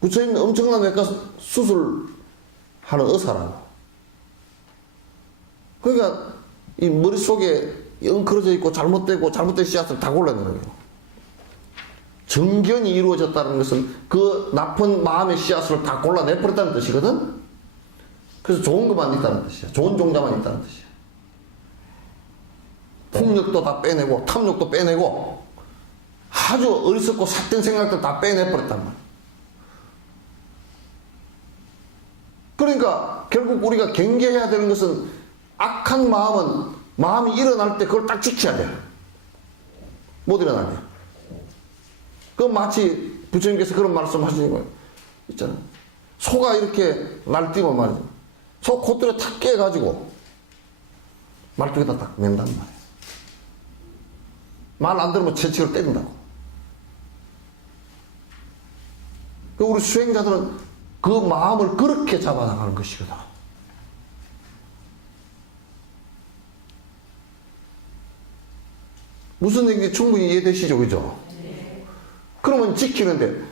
부처님은 엄청난 외과 수술하는 의사라고. 그러니까 이 머릿속에 엉클어져 있고 잘못된 씨앗을 다 골라내는 거예요. 정견이 이루어졌다는 것은 그 나쁜 마음의 씨앗을 다 골라내버렸다는 뜻이거든. 그래서 좋은 것만 있다는 뜻이야. 좋은 종자만 있다는 뜻이야. 폭력도 다 빼내고 탐욕도 빼내고 아주 어리석고 삿된 생각도 다 빼내버렸단 말이야. 그러니까 결국 우리가 경계해야 되는 것은 악한 마음이 일어날 때 그걸 딱 지켜야 돼. 못 일어나게. 그 마치 부처님께서 그런 말씀 하시는 거예요. 있잖아. 소가 이렇게 날뛰면 말이죠. 소 콧대를 탁 깨가지고 말뚝에다 딱 맨단 말이에요. 말 안 들으면 채찍을 때린다고. 우리 수행자들은 그 마음을 그렇게 잡아나가는 것이거든. 무슨 얘기인지 충분히 이해되시죠? 그죠? 네. 그러면 지키는데,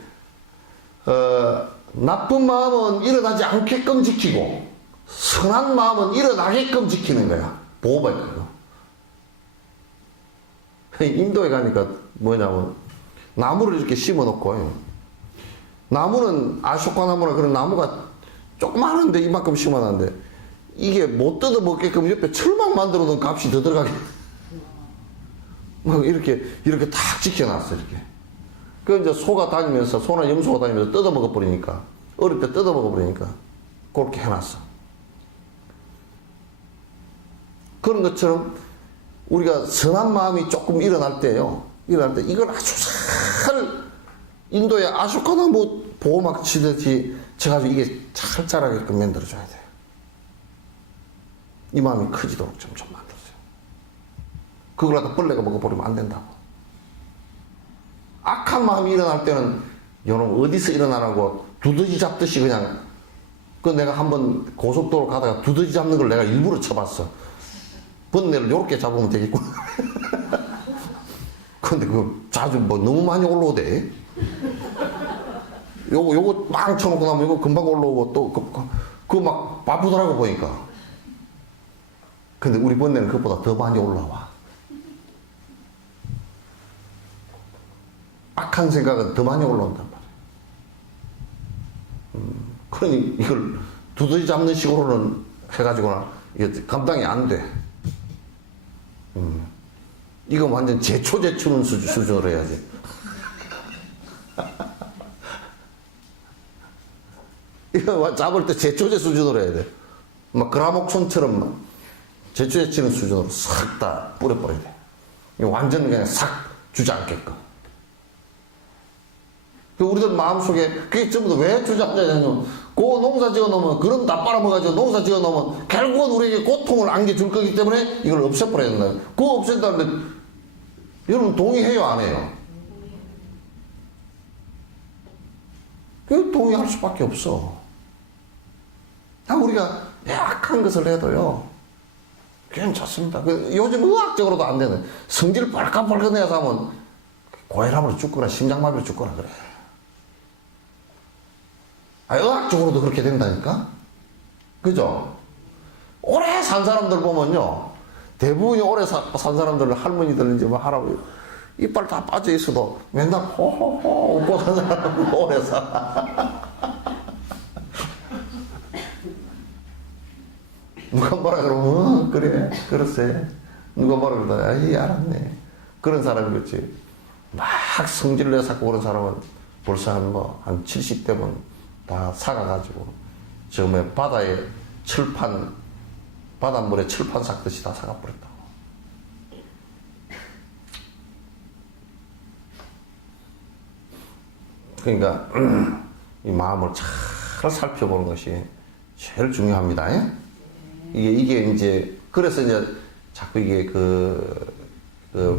나쁜 마음은 일어나지 않게끔 지키고, 선한 마음은 일어나게끔 지키는 거야. 보호받고. 인도에 가니까 뭐냐면, 나무를 이렇게 심어 놓고, 나무는 아쇼카 나무나 그런 나무가 조그마한데 이만큼 심어 놨는데, 이게 못 뜯어 먹게끔 옆에 철망 만들어 놓은 값이 더 들어가게. 막 이렇게 탁 지켜놨어, 이렇게. 그 이제 소가 다니면서, 소나 염소가 다니면서 뜯어 먹어버리니까, 어릴 때 뜯어 먹어버리니까, 그렇게 해놨어. 그런 것처럼, 우리가 선한 마음이 조금 일어날 때요, 이걸 아주 잘, 인도의 아쇼카나무 보호막 치듯이 쳐가지고 이게 잘 자라게끔 만들어줘야 돼요. 이 마음이 커지도록 점점 만들어줘요. 그걸 갖다 벌레가 먹어버리면 안 된다고. 악한 마음이 일어날 때는 여러분 어디서 일어나라고 두더지 잡듯이 그냥 그 내가 한번 고속도로 가다가 두더지 잡는 걸 내가 일부러 쳐봤어. 번뇌를 요렇게 잡으면 되겠구나. 근데 그 자주 뭐 너무 많이 올라오대. 요거 막 쳐놓고 나면 이거 금방 올라오고 또 그거 막 바쁘더라고 보니까. 근데 우리 번뇌는 그것보다 더 많이 올라와. 악한 생각은 더 많이 올라온단 말이에요. 그러니 이걸 두더지 잡는 식으로는 해가지고는 이게 감당이 안 돼. 이건 완전 제초제 추는 수준으로 해야지. 이거 잡을 때 제초제 수준으로 해야 돼. 막 그라목촌처럼 막 제초제 치는 수준으로 싹 다 뿌려버려야 돼. 이거 완전 그냥 싹 주저앉게끔. 우리들 마음속에 그게 전부 다 왜 주저앉아냐면 그 농사 지어 놓으면 그런 다 빨아먹어가지고 농사 지어 놓으면 결국은 우리에게 고통을 안겨줄 거기 때문에 이걸 없애버려야 된다. 그거 없앤다는데 여러분 동의해요 안 해요? 그 동의할 수밖에 없어. 우리가 약한 것을 해도요, 괜찮습니다. 요즘 의학적으로도 안 되는, 성질 빨갛빨갛 내서 하면 고혈압으로 죽거나 심장마비로 죽거나 그래. 의학적으로도 그렇게 된다니까? 그죠? 오래 산 사람들 보면요, 대부분이 오래 산 사람들은 할머니들인지 뭐 할아버지, 이빨 다 빠져 있어도 맨날 호호호 웃고 산 사람은 오래 사. 누가 뭐라 그러면, 그래, 그렇세. 누가 뭐라 그러다, 아이, 알았네. 그런 사람이겠지. 막 성질 내서 그런 사람은 벌써 한 70대면 다 사가가지고, 처음에 바다에 바닷물에 철판 삭듯이 다 사가버렸다고. 그러니까, 이 마음을 잘 살펴보는 것이 제일 중요합니다. 이게 이제, 그래서 이제 자꾸 이게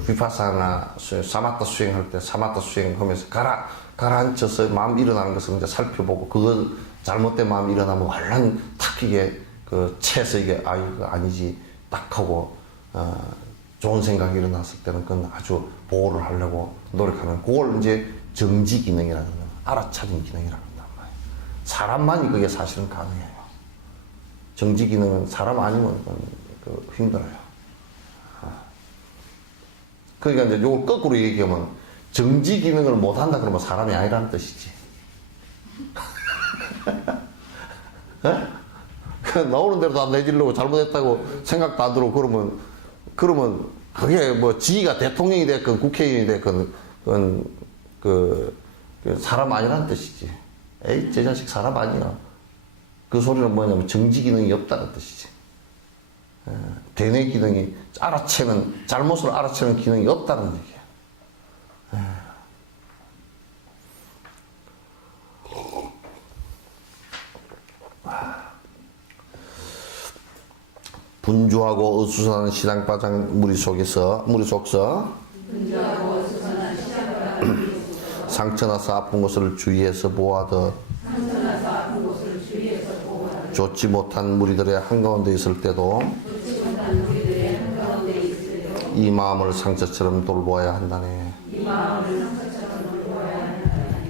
비파사나 사마타 수행할 때, 사마타 수행하면서 가라앉혀서 마음 일어나는 것을 이제 살펴보고, 그거 잘못된 마음이 일어나면 얼른 탁 이게 채서 이게, 이거 아니지, 딱 하고, 좋은 생각이 일어났을 때는 그건 아주 보호를 하려고 노력하는, 그걸 이제 정지 기능이라는 거, 알아차림 기능이라고 한단 말이에요. 사람만이 그게 사실은 가능해요. 정지 기능은 사람 아니면 힘들어요. 그러니까 이제 요걸 거꾸로 얘기하면, 정지 기능을 못한다 그러면 사람이 아니라는 뜻이지. 나오는 대로 다 내지려고 잘못했다고 생각도 안 들고 그러면 그게 뭐 지가 대통령이 됐건 국회의원이 됐건 그건 사람 아니라는 뜻이지. 에이, 저 자식 사람 아니야. 그 소리는 뭐냐면 정지 기능이 없다는 뜻이지. 대뇌 기능이 잘못을 알아채는 기능이 없다는 얘기야. 분주하고 어수선한 시장바장 무리 속서 상처나서 아픈 곳을 주의해서 보호하듯 좋지 못한 무리들의 한가운데 있을 때도 이 마음을 상처처럼 돌보아야 한다네.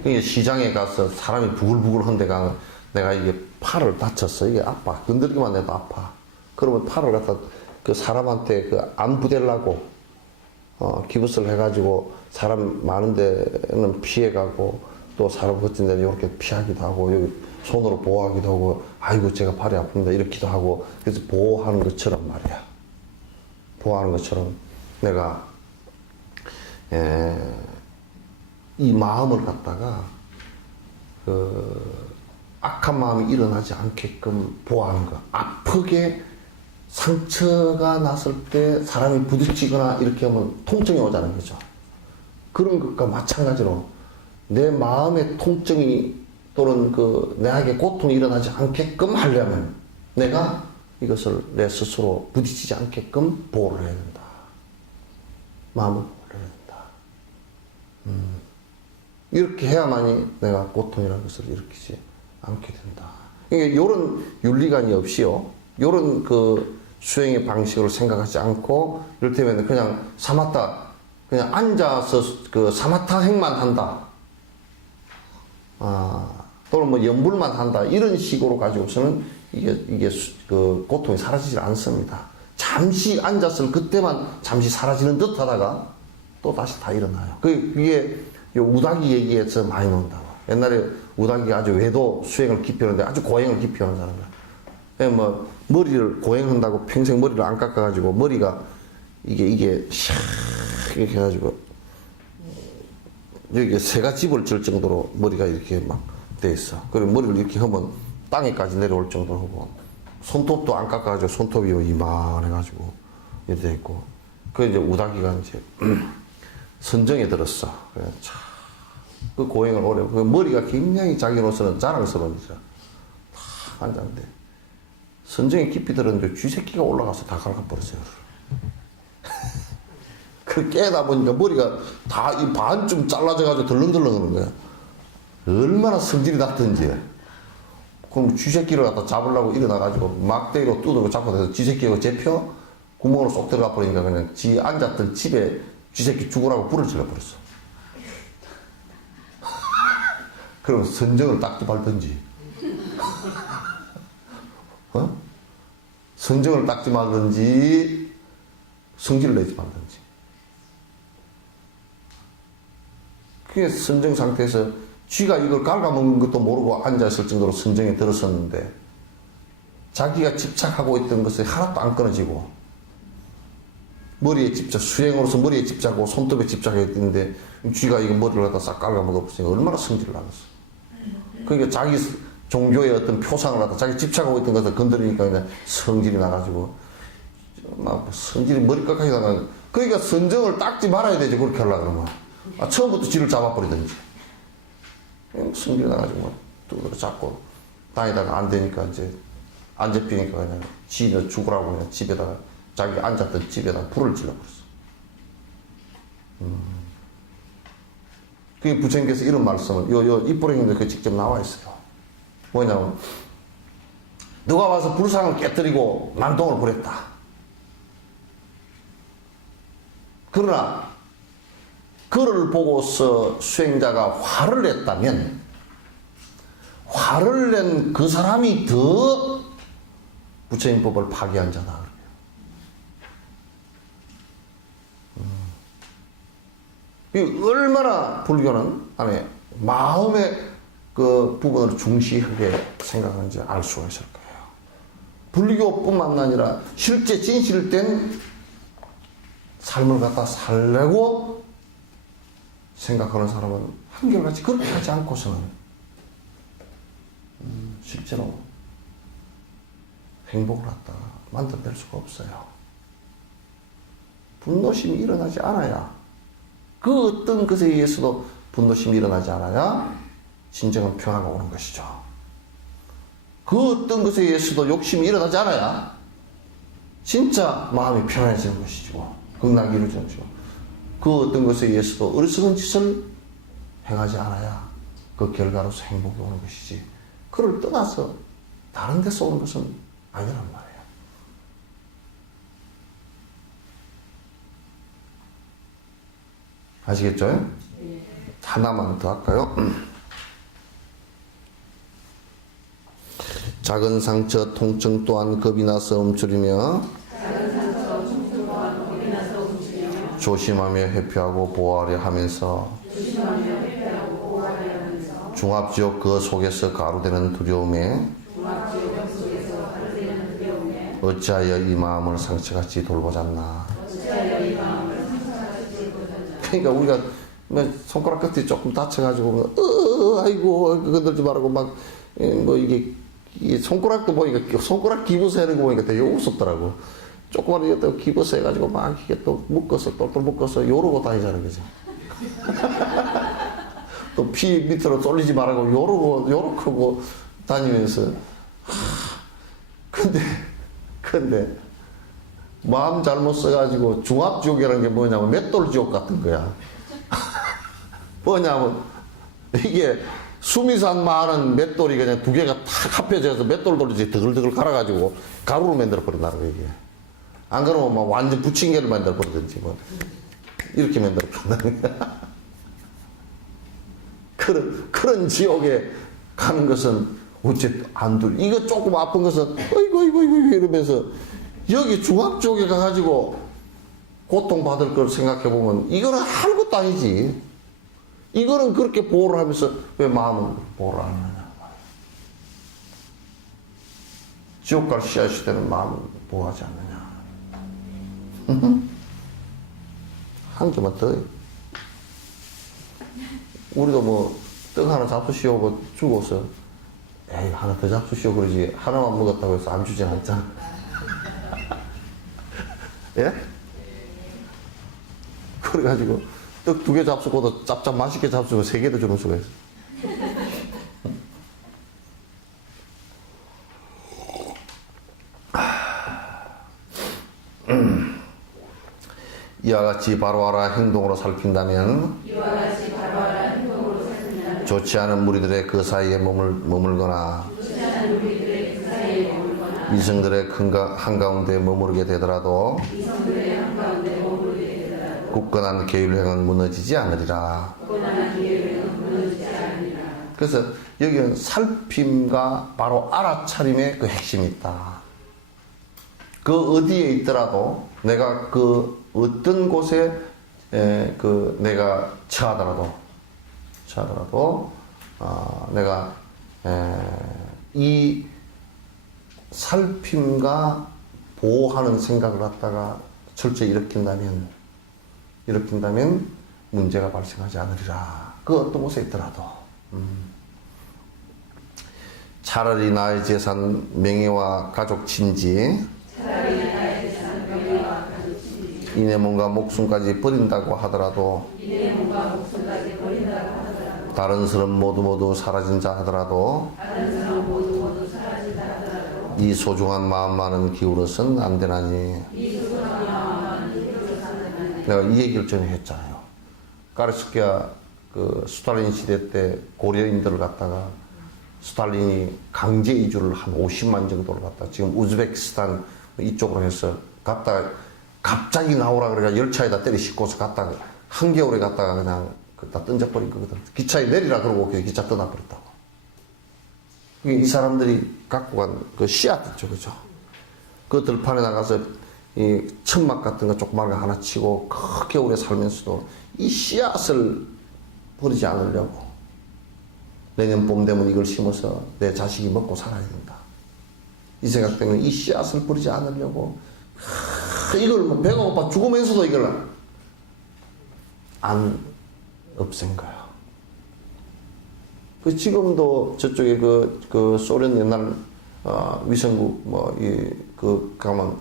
그러니까 시장에 가서 사람이 부글부글 한데가 내가 이게 팔을 다쳤어. 이게 아파. 건드리기만 해도 아파. 그러면 팔을 갖다 그 사람한테 안 부대려고 기부스를 해가지고 사람 많은 데는 피해가고 또 사람 같은 데는 이렇게 피하기도 하고 여기 손으로 보호하기도 하고 아이고 제가 팔이 아픕니다 이렇게도 하고 그래서 보호하는 것처럼 말이야. 보호하는 것처럼 내가 이 마음을 갖다가 악한 마음이 일어나지 않게끔 보호하는 거. 아프게 상처가 났을 때 사람이 부딪히거나 이렇게 하면 통증이 오자는 거죠. 그런 것과 마찬가지로 내 마음의 통증이 또는 내에게 고통이 일어나지 않게끔 하려면 내가 이것을 내 스스로 부딪히지 않게끔 보호를 해야 된다. 마음을 보호를 해야 된다. 이렇게 해야만이 내가 고통이라는 것을 일으키지 않게 된다. 그러니까 이런 윤리관이 없이요. 이런 수행의 방식으로 생각하지 않고 이를테면 그냥 사마타 그냥 앉아서 사마타 행만 한다. 또는 뭐 염불만 한다. 이런 식으로 가지고서는 이게 고통이 사라지질 않습니다. 잠시 앉았을 그때만 잠시 사라지는 듯 하다가 또 다시 다 일어나요. 그게 우다기 얘기에서 많이 나온다고. 옛날에 우다기가 아주 외도 수행을 깊이 하는데 아주 고행을 깊이 하는 사람이야. 뭐 머리를 고행한다고 평생 머리를 안 깎아가지고 머리가 이게 샥 이렇게 해가지고 여기 새가 집을 질 정도로 머리가 이렇게 막 돼 있어. 그리고 머리를 이렇게 하면 땅에까지 내려올 정도로 하고 손톱도 안 깎아가지고 손톱이 이만해가지고 이렇게 돼 있고 그 이제 우다기가 이제 선정에 들었어. 그래 그 고행을 오래 그 머리가 굉장히 자기로서는 자랑스러운 거죠. 다 앉았는데 선정에 깊이 들었는데 쥐새끼가 올라가서 다 갉아버렸어요. 그 깨다 보니까 머리가 다 이 반쯤 잘라져가지고 덜렁덜렁 하는 거야. 얼마나 성질이 났든지. 그럼 쥐새끼를 갖다 잡으려고 일어나가지고 막대기로 두들고 잡고 돼서 쥐새끼가 잡혀 구멍으로 쏙 들어가 버리니까 그냥 지 앉았던 집에 쥐새끼 죽으라고 불을 질러버렸어. 그럼 선정을 딱지 말든지. 어? 선정을 닦지 말든지 성질을 내지 말든지. 그게 선정 상태에서 쥐가 이걸 갉아먹는 것도 모르고 앉아있을 정도로 선정에 들었었는데 자기가 집착하고 있던 것이 하나도 안 끊어지고 머리에 집착, 수행으로서 머리에 집착하고 손톱에 집착했는데 쥐가 이거 머리를 갖다 싹 갉아먹었으니까 얼마나 성질을 나겠어. 그러니까 자기 종교의 어떤 표상을 갖다 자기 집착하고 있던 것을 건드리니까 그냥 성질이 나가지고 막 성질이 머리끝까지 나가. 그러니까 선정을 닦지 말아야 되지. 그렇게 하려고 그러면 처음부터 쥐를 잡아버리든지. 성질이 나가지고 뚜드러 잡고 다니다가 안 되니까 이제 안 잡히니까 그냥 쥐는 죽으라고 그냥 집에다가 자기 앉았던 집에다가 불을 질러버렸어. 그게 부처님께서 이런 말씀을 요 입부령인데 그 직접 나와 있어요. 뭐냐면 누가 와서 불상을 깨뜨리고 만동을 부렸다. 그러나 그를 보고서 수행자가 화를 냈다면 화를 낸 그 사람이 더 부처님 법을 파괴한 자다. 얼마나 불교는 안에 마음의 그 부분을 중시하게 생각하는지 알 수가 있을 거예요. 불교뿐만 아니라 실제 진실된 삶을 갖다 살려고 생각하는 사람은 한결같이 그렇게 하지 않고서는 실제로 행복을 갖다 만들어낼 수가 없어요. 분노심이 일어나지 않아야 그 어떤 것에 의해서도 분노심이 일어나지 않아야 진정한 평화가 오는 것이죠. 그 어떤 것에 의해서도 욕심이 일어나지 않아야 진짜 마음이 편안해지는 것이죠. 극락이 이루어지는 것이죠. 그 어떤 것에 의해서도 어리석은 짓을 행하지 않아야 그 결과로서 행복이 오는 것이지. 그를 떠나서 다른 데서 오는 것은 아니란 말이에요. 아시겠죠? 네. 하나만 더 할까요? 작은 상처 통증 또한 겁이 나서 움츠리며 조심하며 회피하고 보호하려 하면서 중압지옥 그 속에서 가루되는 두려움에 어찌하여 이 마음을 상처같이 돌보잖나. 그러니까 우리가 손가락 끝이 조금 다쳐가지고 아이고 건들지 말고 막 뭐 이게 손가락도 보니까 손가락 기부서 하는 거 보니까 되게 우습더라고. 조그만 이것도 기부서 해가지고 막 이게 또 묶어서 똘똘 묶어서 요러고 다니자는 거지. 또 피 밑으로 쏠리지 말라고 요렇게 하고 다니면서 근데 마음 잘못 써가지고 중압지옥이라는 게 뭐냐면 맷돌지옥 같은 거야. 뭐냐면 이게 수미산 많은 맷돌이 그냥 두 개가 탁 합해져서 맷돌 돌리지 드글드글 갈아가지고 가루로 만들어버린다는 거야 이게. 안 그러면 막 완전 부침개를 만들어버리든지 뭐 이렇게 만들어버린다는 거야. 그런 지옥에 가는 것은 어째 안 들. 이거 조금 아픈 것은 어이구 이러면서 여기 중압지옥에 가가지고 고통받을 걸 생각해보면 이거는 아무것도 아니지. 이거는 그렇게 보호를 하면서 왜 마음은 보호를 안 하냐. 지옥 갈 씨앗이 되는 마음을 보호하지 않느냐. 한 개만 더. 우리도 뭐 떡 하나 잡수시오 뭐 주고서 에이 하나 더 잡수시오 그러지 하나만 먹었다고 해서 안 주진 않잖아. 예? 그래가지고 떡 2개 잡수고도 짭짭 맛있게 잡수고 3개도 주는 수가 있어. 이와 같이 바로하라 행동으로 살핀다면 좋지 않은 무리들의 그 사이에 머물거나 이성들의 한가운데 머무르게 되더라도 굳건한 계율행은 무너지지 않으리라. 그래서 여기는 살핌과 바로 알아차림의 그 핵심이 있다. 그 어디에 있더라도 내가 그 어떤 곳에 그 내가 처하더라도 내가 이 살핌과 보호하는 생각을 갖다가 철저히 일으킨다면 문제가 발생하지 않으리라. 그 어떤 곳에 있더라도. 차라리 나의 재산 명예와 가족 친지 이내 몸과 목숨까지 버린다고 하더라도 다른 사람 모두 사라진다 하더라도 이 소중한 마음만은 기울어서는 안 되나니. 내가 이 얘기를 전에 했잖아요. 까르스키아 그 스탈린 시대 때 고려인들을 갖다가 스탈린이 강제 이주를 한 50만 정도를 갖다 지금 우즈베키스탄 이쪽으로 해서 갔다가 갑자기 나오라 그래가 열차에다 때리 싣고서 갔다가 한겨울에 갔다가 그냥 다 던져버린 거거든. 기차에 내리라 그러고 그 기차 떠나버렸다고. 이 사람들이 갖고 간 그 씨앗 있죠, 그죠? 그 들판에 나가서 이 천막 같은 거 조그만 거 하나 치고 그 겨울에 살면서도 이 씨앗을 버리지 않으려고 내년 봄 되면 이걸 심어서 내 자식이 먹고 살아야 된다. 이 생각 때문에 이 씨앗을 버리지 않으려고 이걸 뭐 배가 고파 죽으면서도 이걸 안 없앤 거야. 그 지금도 저쪽에 그 소련 옛날 위성국 가면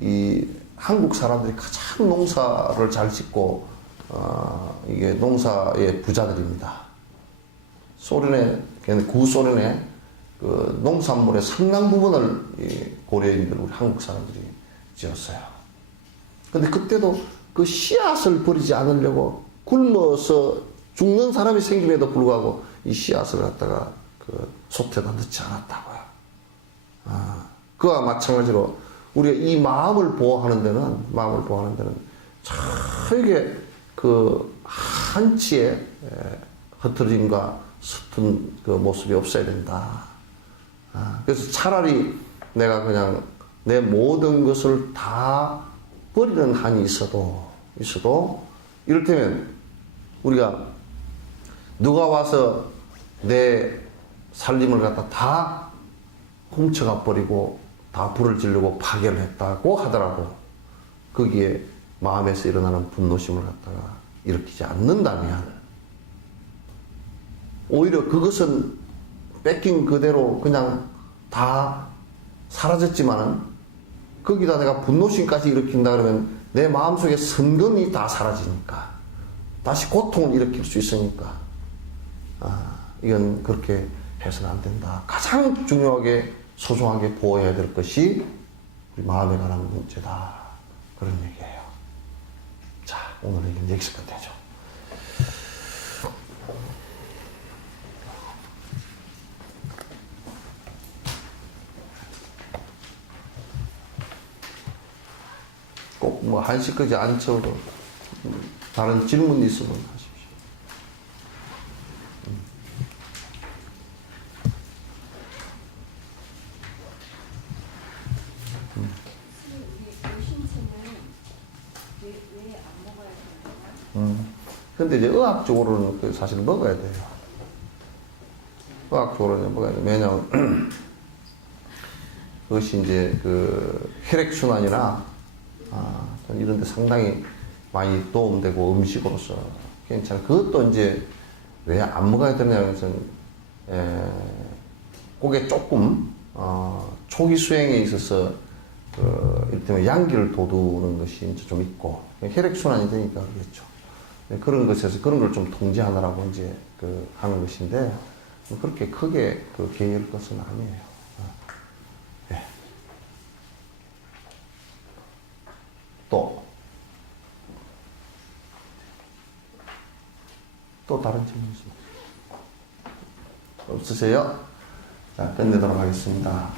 이 한국 사람들이 가장 농사를 잘 짓고 이게 농사의 부자들입니다. 구소련의 그 농산물의 상당 부분을 이 고려인들 우리 한국 사람들이 지었어요. 근데 그때도 그 씨앗을 버리지 않으려고 굶어서 죽는 사람이 생김에도 불구하고 이 씨앗을 갖다가 그 솥에다 넣지 않았다고요. 그와 마찬가지로 우리가 이 마음을 보호하는 데는 저에게 그 한치의 흐트림과 서툰 그 모습이 없어야 된다. 그래서 차라리 내가 그냥 내 모든 것을 다 버리는 한이 있어도 이를테면 우리가 누가 와서 내 살림을 갖다 다 훔쳐가 버리고 다 불을 지르고 파괴를 했다고 하더라도 거기에 마음에서 일어나는 분노심을 갖다가 일으키지 않는다면 오히려 그것은 뺏긴 그대로 그냥 다 사라졌지만은 거기다 내가 분노심까지 일으킨다 그러면 내 마음속에 선근이 다 사라지니까 다시 고통을 일으킬 수 있으니까 이건 그렇게 해서는 안 된다. 가장 중요하게 소중하게 보호해야 될 것이 우리 마음에 관한 문제다. 그런 얘기예요. 자, 오늘 얘기는 여기서 끝내죠. 꼭 뭐 한시까지 안 채워도 다른 질문이 있으면 하십시오. 근데 이제 의학적으로는 그 사실 먹어야 돼요. 의학적으로는 먹어야 돼요. 왜냐하면 그것이 이제 그 혈액순환이나 이런 데 상당히 많이 도움되고 음식으로서 괜찮아. 그것도 이제 왜 안 먹어야 되느냐 해서는 그게 조금 초기 수행에 있어서 이를테면 양기를 돋우는 것이 이제 좀 있고 혈액순환이 되니까 그렇죠. 그런 것에서 그런 걸 좀 통제하느라고 이제 하는 것인데 그렇게 크게 개의할 것은 아니에요. 네. 또 다른 질문 있습니다. 없으세요? 자, 끝내도록 하겠습니다.